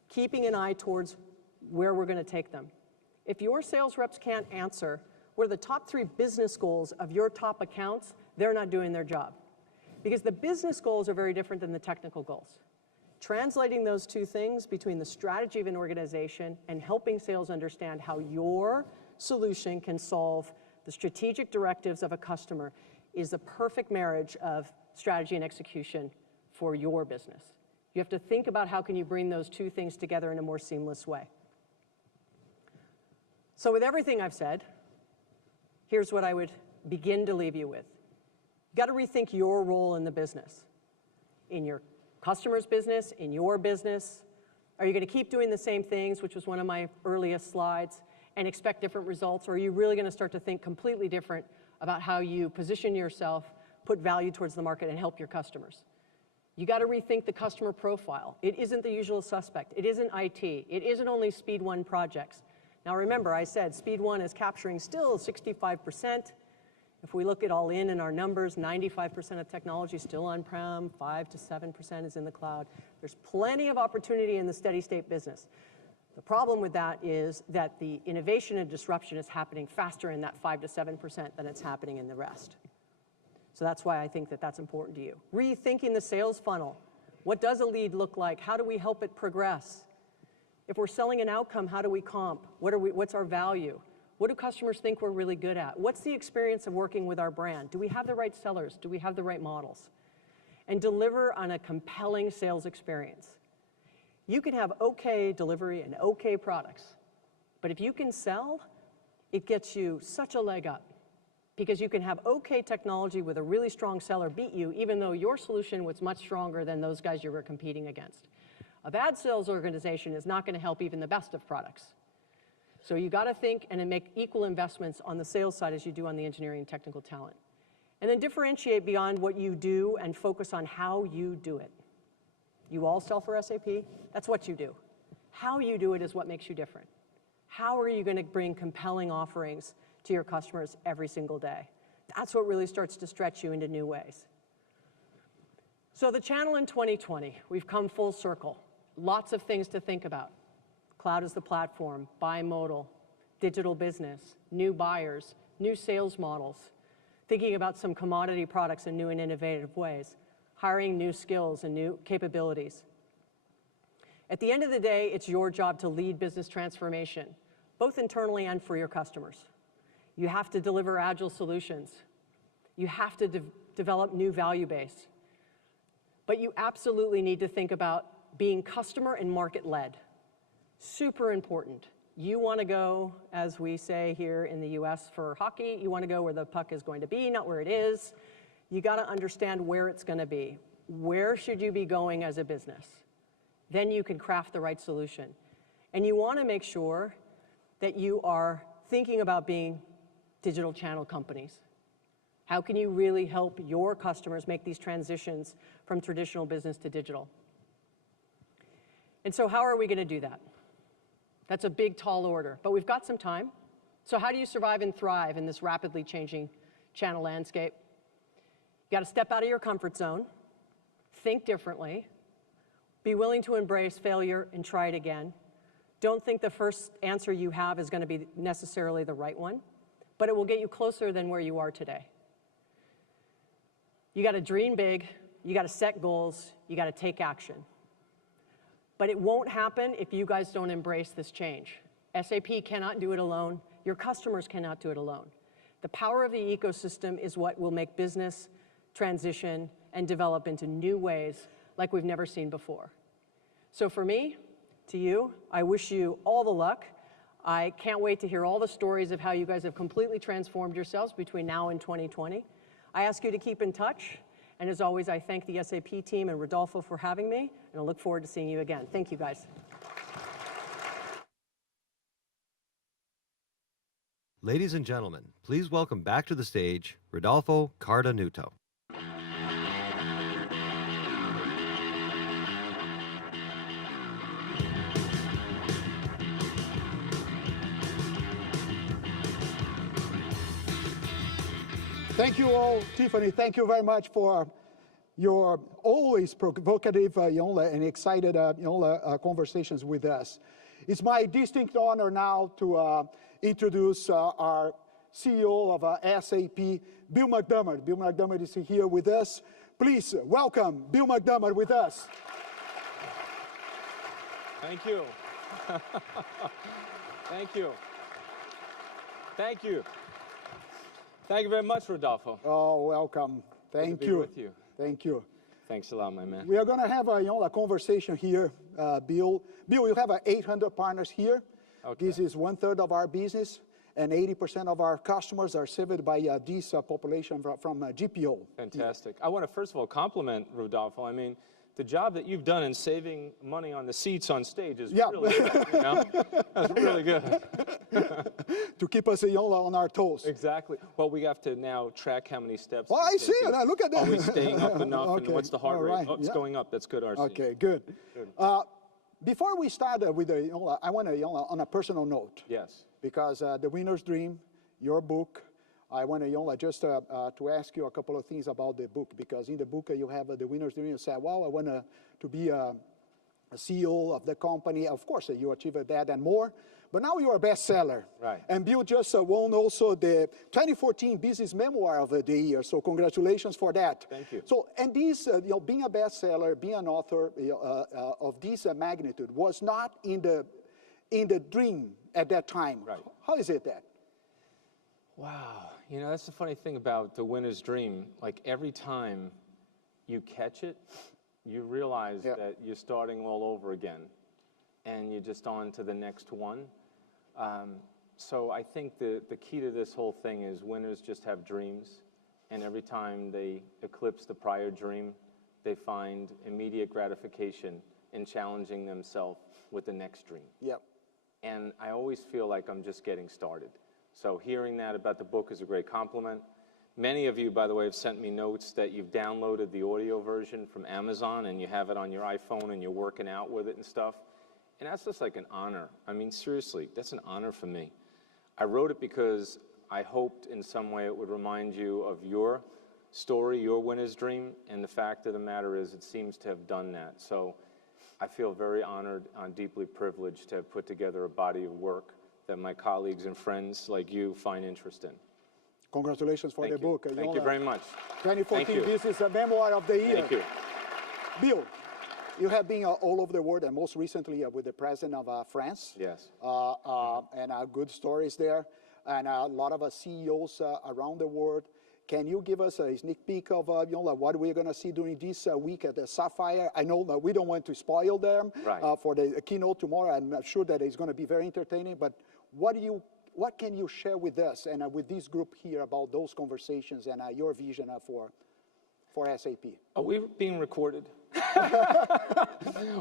keeping an eye towards where we're going to take them. If your sales reps can't answer what are the top 3 business goals of your top accounts, they're not doing their job. Because the business goals are very different than the technical goals. Translating those two things between the strategy of an organization and helping sales understand how your solution can solve the strategic directives of a customer is the perfect marriage of strategy and execution for your business. You have to think about how can you bring those two things together in a more seamless way. So with everything I've said, here's what I would begin to leave you with. You've got to rethink your role in the business, in your customer's business, in your business. Are you going to keep doing the same things, which was one of my earliest slides, and expect different results? Or are you really going to start to think completely different about how you position yourself, put value towards the market, and help your customers? You got to rethink the customer profile. It isn't the usual suspect. It isn't IT. It isn't only Speed 1 projects. Now remember, I said Speed 1 is capturing still 65%. If we look at all in our numbers, 95% of technology is still on-prem, 5 to 7% is in the cloud. There's plenty of opportunity in the steady state business. The problem with that is that the innovation and disruption is happening faster in that 5 to 7% than it's happening in the rest. So that's why I think that that's important to you. Rethinking the sales funnel. What does a lead look like? How do we help it progress? If we're selling an outcome, how do we comp? What's our value? What do customers think we're really good at? What's the experience of working with our brand? Do we have the right sellers? Do we have the right models? And deliver on a compelling sales experience. You can have okay delivery and okay products, but if you can sell, it gets you such a leg up, because you can have okay technology with a really strong seller beat you, even though your solution was much stronger than those guys you were competing against. A bad sales organization is not going to help even the best of products. So you got to think and then make equal investments on the sales side as you do on the engineering and technical talent. And then differentiate beyond what you do and focus on how you do it. You all sell for SAP. That's what you do. How you do it is what makes you different. How are you going to bring compelling offerings to your customers every single day? That's what really starts to stretch you into new ways. So the channel in 2020, we've come full circle. Lots of things to think about. Cloud as the platform, bimodal, digital business, new buyers, new sales models, thinking about some commodity products in new and innovative ways, hiring new skills and new capabilities. At the end of the day, it's your job to lead business transformation, both internally and for your customers. You have to deliver agile solutions. You have to develop new value base. But you absolutely need to think about being customer and market-led. Super important. You want to go, as we say here in the US for hockey, you want to go where the puck is going to be, not where it is. You got to understand where it's going to be. Where should you be going as a business? then you can craft the right solution. And you want to make sure that you are thinking about being digital channel companies. How can you really help your customers make these transitions from traditional business to digital? And so how are we going to do that? That's a big, tall order, but we've got some time. So how do you survive and thrive in this rapidly changing channel landscape? You got to step out of your comfort zone, think differently, be willing to embrace failure and try it again. Don't think the first answer you have is going to be necessarily the right one, but it will get you closer than where you are today. You got to dream big, you got to set goals, you got to take action. But it won't happen if you guys don't embrace this change. SAP cannot do it alone. Your customers cannot do it alone. The power of the ecosystem is what will make business transition and develop into new ways like we've never seen before. So for me, to you, I wish you all the luck. I can't wait to hear all the stories of how you guys have completely transformed yourselves between now and 2020. I ask you to keep in touch. And as always, I thank the SAP team and Rodolfo for having me, and I look forward to seeing you again. Thank you, guys. Ladies and gentlemen, please welcome back to the stage Rodolfo Cardanuto. Thank you all, Tiffany. Thank you very much for your always provocative and excited conversations with us. It's my distinct honor now to introduce our CEO of SAP, Bill McDermott. Bill McDermott is here with us. Please welcome Bill McDermott with us. Thank you. Thank you. Thank you. Thank you very much, Rodolfo. Oh, welcome. Thank Good to you. be with you. Thank you. Thanks a lot, my man. We are going to have a conversation here, Bill. Bill, you have 800 partners here. Okay. This is 1/3 of our business, and 80% of our customers are served by this population from GPO. Fantastic. I want to first of all compliment Rodolfo. I mean, the job that you've done in saving money on the seats on stage is really good. You know? That's really good. To keep us on our toes. Exactly. Well, we have to now track how many steps. Oh, I see it. Look at that. Are we staying up enough? Okay. And what's the heart All rate? right. Oh, it's going up. That's good, RC. Okay, good. Before we start with I want to on a personal note. Yes. Because The Winner's Dream, your book, I want to just to ask you a couple of things about the book, because in the book you have The Winner's Dream. You say, well, I want to be a CEO of the company. Of course, you achieved that and more. But now you're a bestseller. Right. And Bill just won also the 2014 Business Memoir of the Year. So congratulations for that. Thank you. So, and this, being a bestseller, being an author of this magnitude was not in the dream at that time. Right. How is it that? Wow. You know, that's the funny thing about the winner's dream. Like every time you catch it, you realize that you're starting all over again. And you're just on to the next one. So I think the key to this whole thing is winners just have dreams. And every time they eclipse the prior dream, they find immediate gratification in challenging themselves with the next dream. Yep. And I always feel like I'm just getting started. So hearing that about the book is a great compliment. Many of you, by the way, have sent me notes that you've downloaded the audio version from Amazon and you have it on your iPhone and you're working out with it and stuff. And that's just like an honor. I mean, seriously, that's an honor for me. I wrote it because I hoped in some way it would remind you of your story, your winner's dream, and the fact of the matter is it seems to have done that. So I feel very honored and deeply privileged to have put together a body of work that my colleagues and friends like you find interest in. Congratulations for the book. Thank you very much. 2014 Business Memoir of the Year. Thank you. Bill, you have been all over the world, and most recently with the president of France. Yes. And good stories there, and a lot of CEOs around the world. Can you give us a sneak peek of what we're going to see during this week at the Sapphire? I know that we don't want to spoil them for the keynote tomorrow. I'm sure that it's going to be very entertaining. But what can you share with us and with this group here about those conversations and your vision for SAP? Are we being recorded?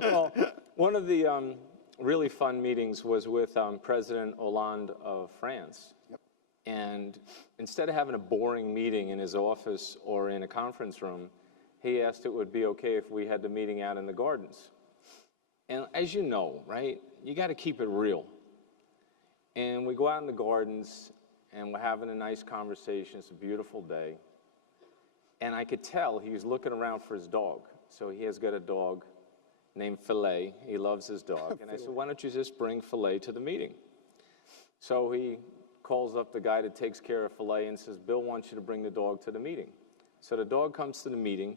Well, one of the really fun meetings was with President Hollande of France. Yep. And instead of having a boring meeting in his office or in a conference room, he asked if it would be okay if we had the meeting out in the gardens. And as you know, right, you got to keep it real. And we go out in the gardens, and we're having a nice conversation. It's a beautiful day. And I could tell he was looking around for his dog. So he has got a dog named Filet. He loves his dog. And I said, why don't you just bring Filet to the meeting? So he calls up the guy that takes care of Filet and says, Bill wants you to bring the dog to the meeting. So the dog comes to the meeting,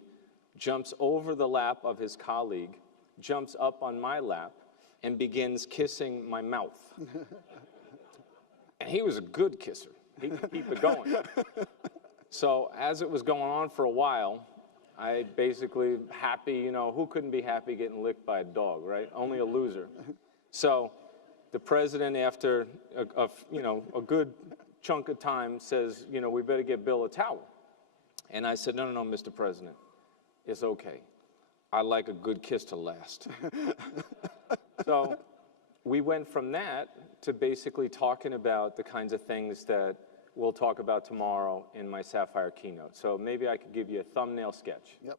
jumps over the lap of his colleague, jumps up on my lap, and begins kissing my mouth. And he was a good kisser. He could keep it going. So as it was going on for a while, I basically happy, you know, who couldn't be happy getting licked by a dog, right? Only a loser. So the president, after a good chunk of time, says, you know, we better get Bill a towel. And I said, no, Mr. President, it's okay. I like a good kiss to last. So we went from that to basically talking about the kinds of things that we'll talk about tomorrow in my Sapphire keynote. So maybe I could give you a thumbnail sketch. Yep.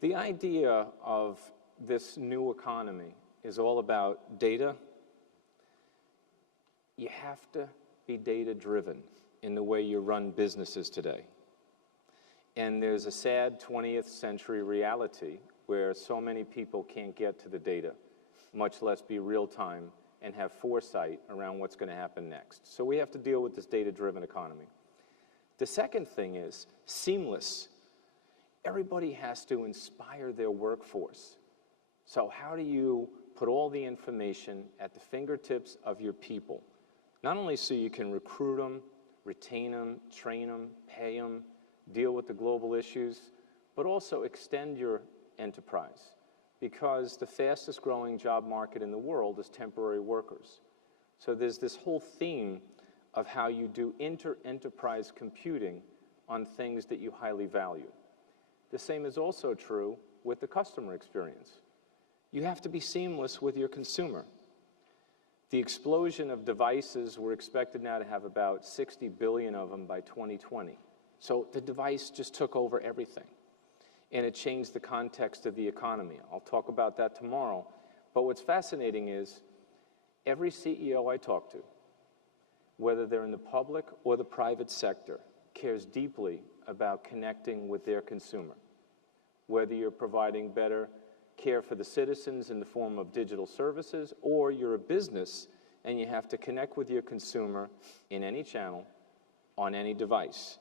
The idea of this new economy is all about data. You have to be data-driven in the way you run businesses today. And there's a sad 20th century reality where so many people can't get to the data, much less be real-time and have foresight around what's going to happen next. So we have to deal with this data-driven economy. The second thing is seamless. Everybody has to inspire their workforce. So how do you put all the information at the fingertips of your people? Not only so you can recruit them, retain them, train them, pay them, deal with the global issues, but also extend your enterprise. Because the fastest growing job market in the world is temporary workers. So there's this whole theme of how you do inter-enterprise computing on things that you highly value. The same is also true with the customer experience. You have to be seamless with your consumer. The explosion of devices, we're expected now to have about 60 billion of them by 2020. So the device just took over everything. And it changed the context of the economy. I'll talk about that tomorrow. But what's fascinating is every CEO I talk to, whether they're in the public or the private sector, cares deeply about connecting with their consumer. Whether you're providing better care for the citizens in the form of digital services, or you're a business and you have to connect with your consumer in any channel, on any device.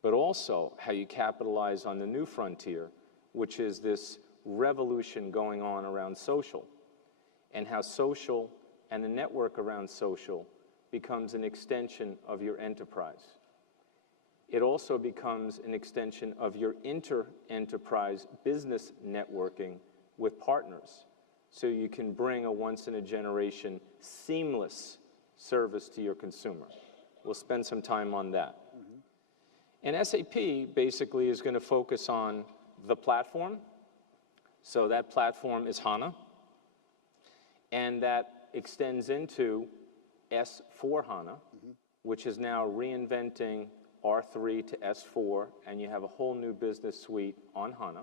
But also how you capitalize on the new frontier, which is this revolution going on around social, and how social and the network around social becomes an extension of your enterprise. It also becomes an extension of your inter-enterprise business networking with partners, so you can bring a once-in-a-generation seamless service to your consumer. We'll spend some time on that. And SAP basically is going to focus on the platform. So that platform is HANA. And that extends into S/4HANA, which is now reinventing R3 to S4. And you have a whole new business suite on HANA.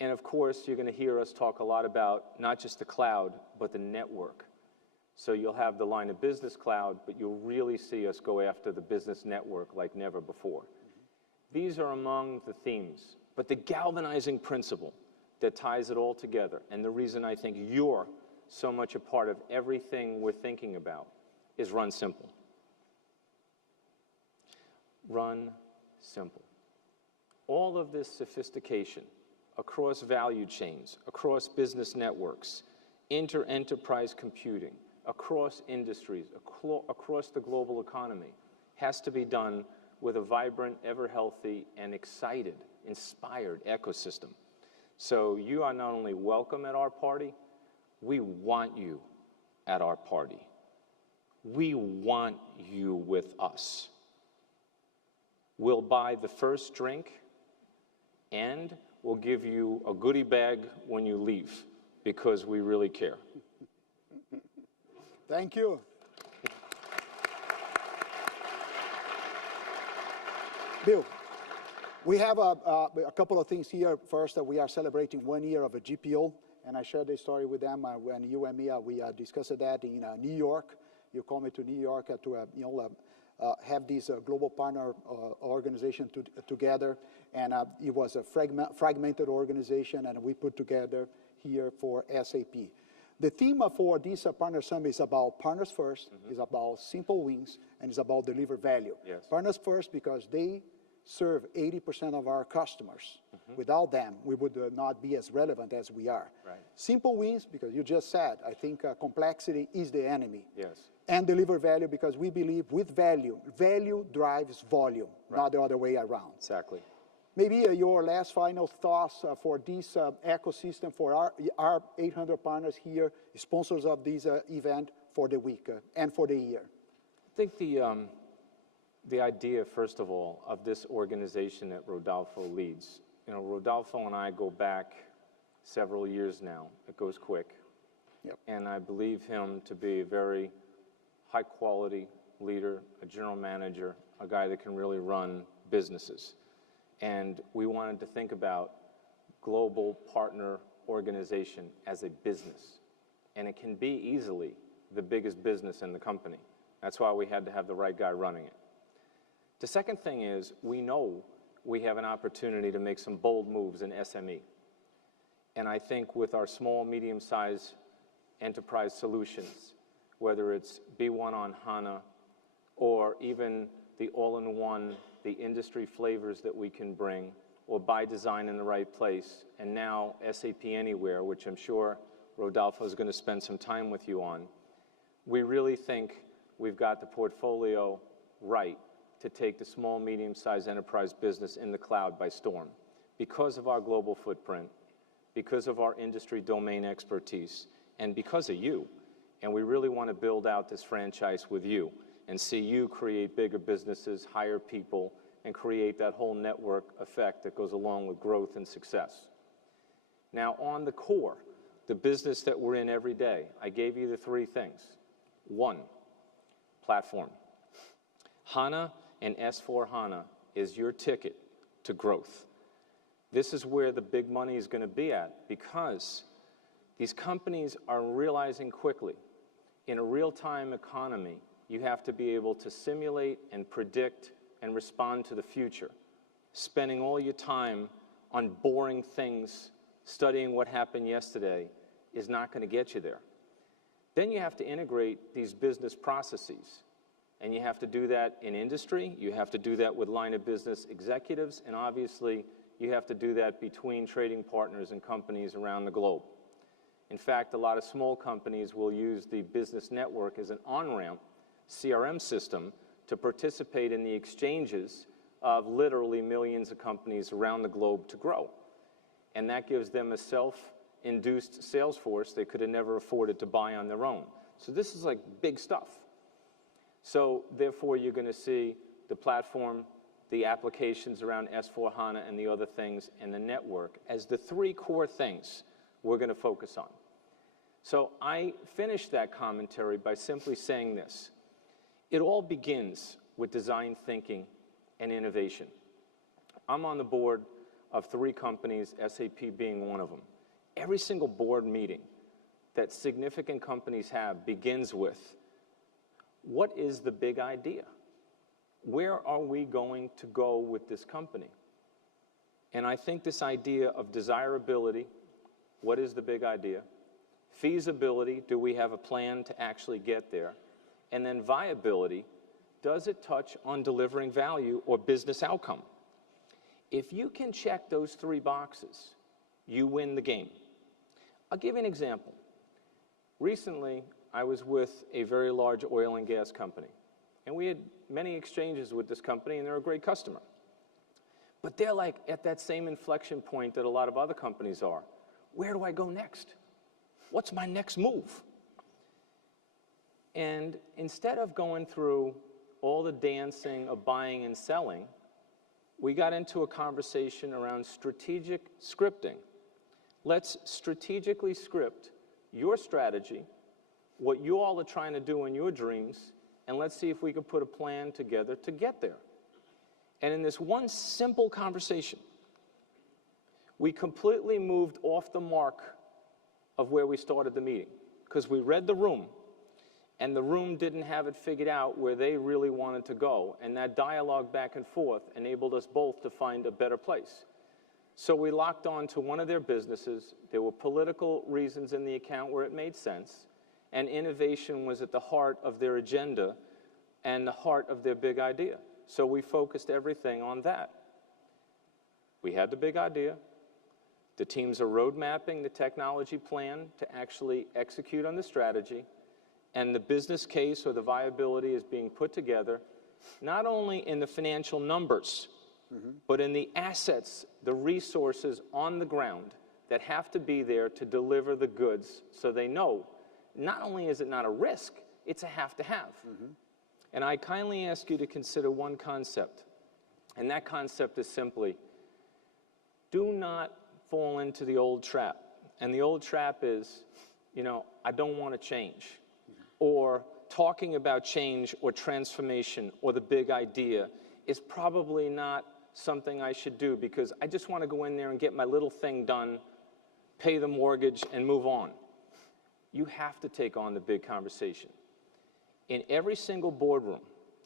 And of course, you're going to hear us talk a lot about not just the cloud, but the network. So you'll have the line of business cloud, but you'll really see us go after the business network like never before. These are among the themes, but the galvanizing principle that ties it all together, and the reason I think you're so much a part of everything we're thinking about, is run simple. Run simple. All of this sophistication across value chains, across business networks, inter-enterprise computing, across industries, across the global economy, has to be done with a vibrant, ever-healthy, and excited, inspired ecosystem. So you are not only welcome at our party, we want you at our party. We want you with us. We'll buy the first drink, and we'll give you a goodie bag when you leave, because we really care. Thank you. Bill, we have a couple of things here. First, we are celebrating 1 year of a GPO, and I shared this story with them when you and me, we discussed that in New York. You called me to New York to have this global partner organization together, and it was a fragmented organization, and we put together here for SAP. The theme for this partner summit is about partners first, is about simple wins, and it's about deliver value. Yes. Partners first because they serve 80% of our customers. Without them, we would not be as relevant as we are. Right. Simple wins because you just said, I think complexity is the enemy. Yes. And deliver value because we believe with value, value drives volume, not the other way around. Exactly. Maybe your last final thoughts for this ecosystem, for our 800 partners here, sponsors of this event for the week and for the year. I think the idea, first of all, of this organization that Rodolfo leads, Rodolfo and I go back several years now. It goes quick. Yep. And I believe him to be a very high-quality leader, a general manager, a guy that can really run businesses. And we wanted to think about global partner organization as a business. And it can be easily the biggest business in the company. That's why we had to have the right guy running it. The second thing is, we know we have an opportunity to make some bold moves in SME. And I think with our small, medium-sized enterprise solutions, whether it's B1 on HANA or even the all-in-one, the industry flavors that we can bring, or by design in the right place, and now SAP Anywhere, which I'm sure Rodolfo is going to spend some time with you on, we really think we've got the portfolio right to take the small, medium-sized enterprise business in the cloud by storm. Because of our global footprint, because of our industry domain expertise, and because of you. And we really want to build out this franchise with you and see you create bigger businesses, hire people, and create that whole network effect that goes along with growth and success. Now, on the core, the business that we're in every day, I gave you the 3 things. 1, platform. HANA and S/4HANA is your ticket to growth. This is where the big money is going to be at, because these companies are realizing quickly, in a real-time economy, you have to be able to simulate and predict and respond to the future. Spending all your time on boring things, studying what happened yesterday, is not going to get you there. Then you have to integrate these business processes. And you have to do that in industry, you have to do that with line of business executives, and obviously you have to do that between trading partners and companies around the globe. In fact, a lot of small companies will use the business network as an on-ramp CRM system to participate in the exchanges of literally millions of companies around the globe to grow. And that gives them a self-induced sales force they could have never afforded to buy on their own. So this is like big stuff. So therefore, you're going to see the platform, the applications around S/4HANA and the other things, and the network as the 3 core things we're going to focus on. So I finished that commentary by simply saying this. It all begins with design thinking and innovation. I'm on the board of 3 companies, SAP being one of them. Every single board meeting that significant companies have begins with, what is the big idea? Where are we going to go with this company? And I think this idea of desirability, what is the big idea? Feasibility, do we have a plan to actually get there? And then viability, does it touch on delivering value or business outcome? If you can check those 3 boxes, you win the game. I'll give you an example. Recently, I was with a very large oil and gas company, and we had many exchanges with this company, and they're a great customer. But they're like at that same inflection point that a lot of other companies are. Where do I go next? What's my next move? And instead of going through all the dancing of buying and selling, we got into a conversation around strategic scripting. Let's strategically script your strategy, what you all are trying to do in your dreams, and let's see if we can put a plan together to get there. And in this one simple conversation, we completely moved off the mark of where we started the meeting, because we read the room, and the room didn't have it figured out where they really wanted to go, and that dialogue back and forth enabled us both to find a better place. So we locked on to one of their businesses. There were political reasons in the account where it made sense, and innovation was at the heart of their agenda and the heart of their big idea. So we focused everything on that. We had the big idea. The teams are road mapping the technology plan to actually execute on the strategy, and the business case or the viability is being put together, not only in the financial numbers, but in the assets, the resources on the ground that have to be there to deliver the goods, so they know not only is it not a risk, it's a have-to-have. And I kindly ask you to consider one concept, and that concept is simply, do not fall into the old trap. And the old trap is, you know, I don't want to change, or talking about change or transformation or the big idea is probably not something I should do because I just want to go in there and get my little thing done, pay the mortgage, and move on. You have to take on the big conversation. In every single boardroom,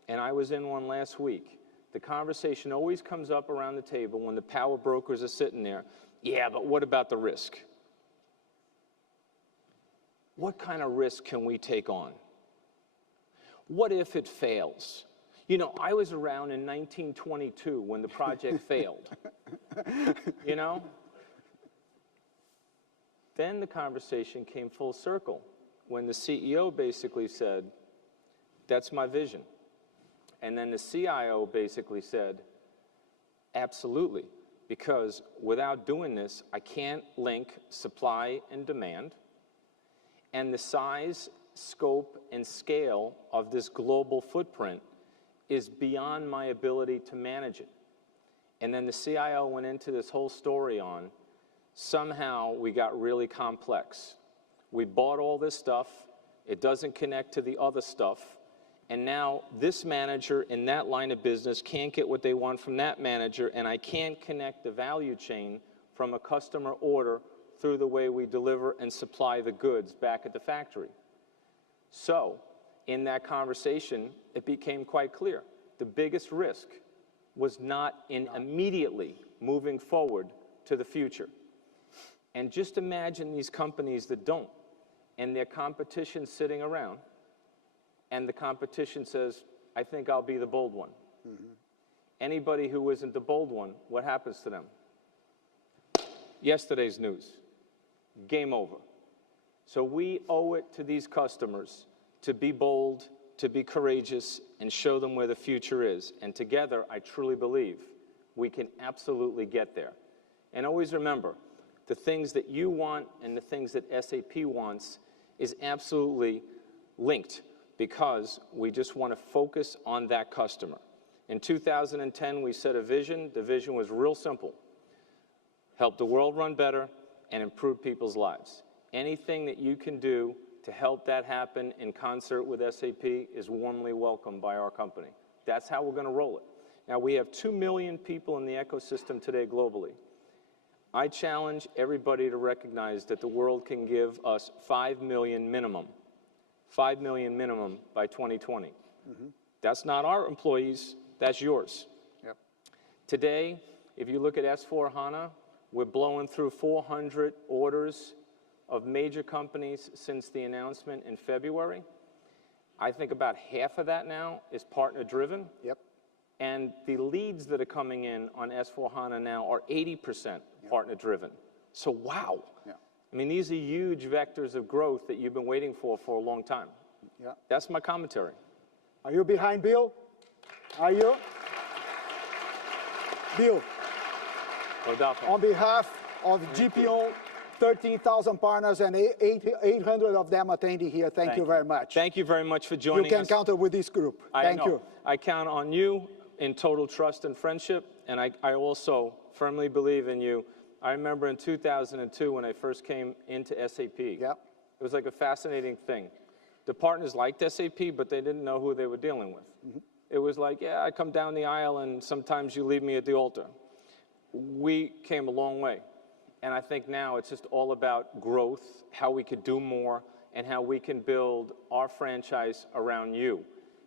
and I was in one last week, the conversation always comes up around the table when the power brokers are sitting there. Yeah, but what about the risk? What kind of risk can we take on? What if it fails? You know, I was around in 1922 when the project failed. You know? Then the conversation came full circle when the CEO basically said, that's my vision. And then the CIO basically said, absolutely, because without doing this, I can't link supply and demand, and the size, scope, and scale of this global footprint is beyond my ability to manage it. And then the CIO went into this whole story on, somehow we got really complex. We bought all this stuff, it doesn't connect to the other stuff, and now this manager in that line of business can't get what they want from that manager, and I can't connect the value chain from a customer order through the way we deliver and supply the goods back at the factory. So, in that conversation, it became quite clear. The biggest risk was not in immediately moving forward to the future. And just imagine these companies that don't, and their competition sitting around, and the competition says, I think I'll be the bold one. Anybody who isn't the bold one, what happens to them? Yesterday's news. Game over. So we owe it to these customers to be bold, to be courageous, and show them where the future is. And together, I truly believe we can absolutely get there. And always remember, the things that you want and the things that SAP wants is absolutely linked, because we just want to focus on that customer. In 2010, we set a vision. The vision was real simple. Help the world run better and improve people's lives. Anything that you can do to help that happen in concert with SAP is warmly welcomed by our company. That's how we're going to roll it. Now, we have 2 million people in the ecosystem today globally. I challenge everybody to recognize that the world can give us 5 million minimum. 5 million minimum by 2020. That's not our employees, that's yours. Yep. Today, if you look at S/4HANA, we're blowing through 400 orders of major companies since the announcement in February. I think about half of that now is partner-driven. Yep. And the leads that are coming in on S/4HANA now are 80% partner-driven. So wow. Yeah. I mean, these are huge vectors of growth that you've been waiting for a long time. Yeah. That's my commentary. Are you behind Bill? Are you? Bill, Rodolfo. on behalf of GPO, 13,000 partners and 800 of them attending here, thank you very much. Thank you very much for joining us. You can count with this group. Thank you. I count on you in total trust and friendship. And I also firmly believe in you. I remember in 2002 when I first came into SAP. Yep. It was like a fascinating thing. The partners liked SAP, but they didn't know who they were dealing with. It was like, yeah, I come down the aisle and sometimes you leave me at the altar. We came a long way. And I think now it's just all about growth, how we could do more, and how we can build our franchise around you.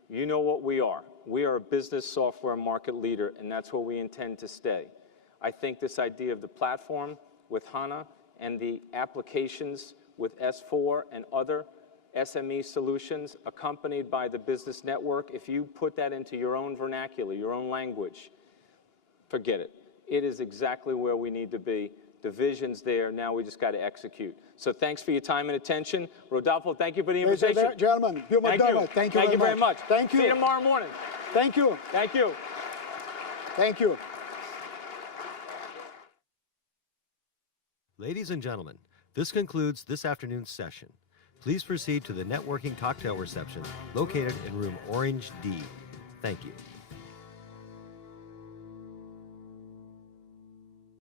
You know what we are. We are a business software market leader, and that's where we intend to stay. I think this idea of the platform with HANA and the applications with S4 and other SME solutions accompanied by the business network, if you put that into your own vernacular, your own language, forget it. It is exactly where we need to be. The vision's there. Now we just got to execute. So thanks for your time and attention. Rodolfo, thank you for the Ladies and invitation. gentlemen, Bill Thank McDermott, you. thank you Thank you very much. Thank you. See you tomorrow morning. Thank you. Thank you. Thank you. Ladies and gentlemen, this concludes this afternoon's session. Please proceed to the networking cocktail reception located in room Orange D. Thank you.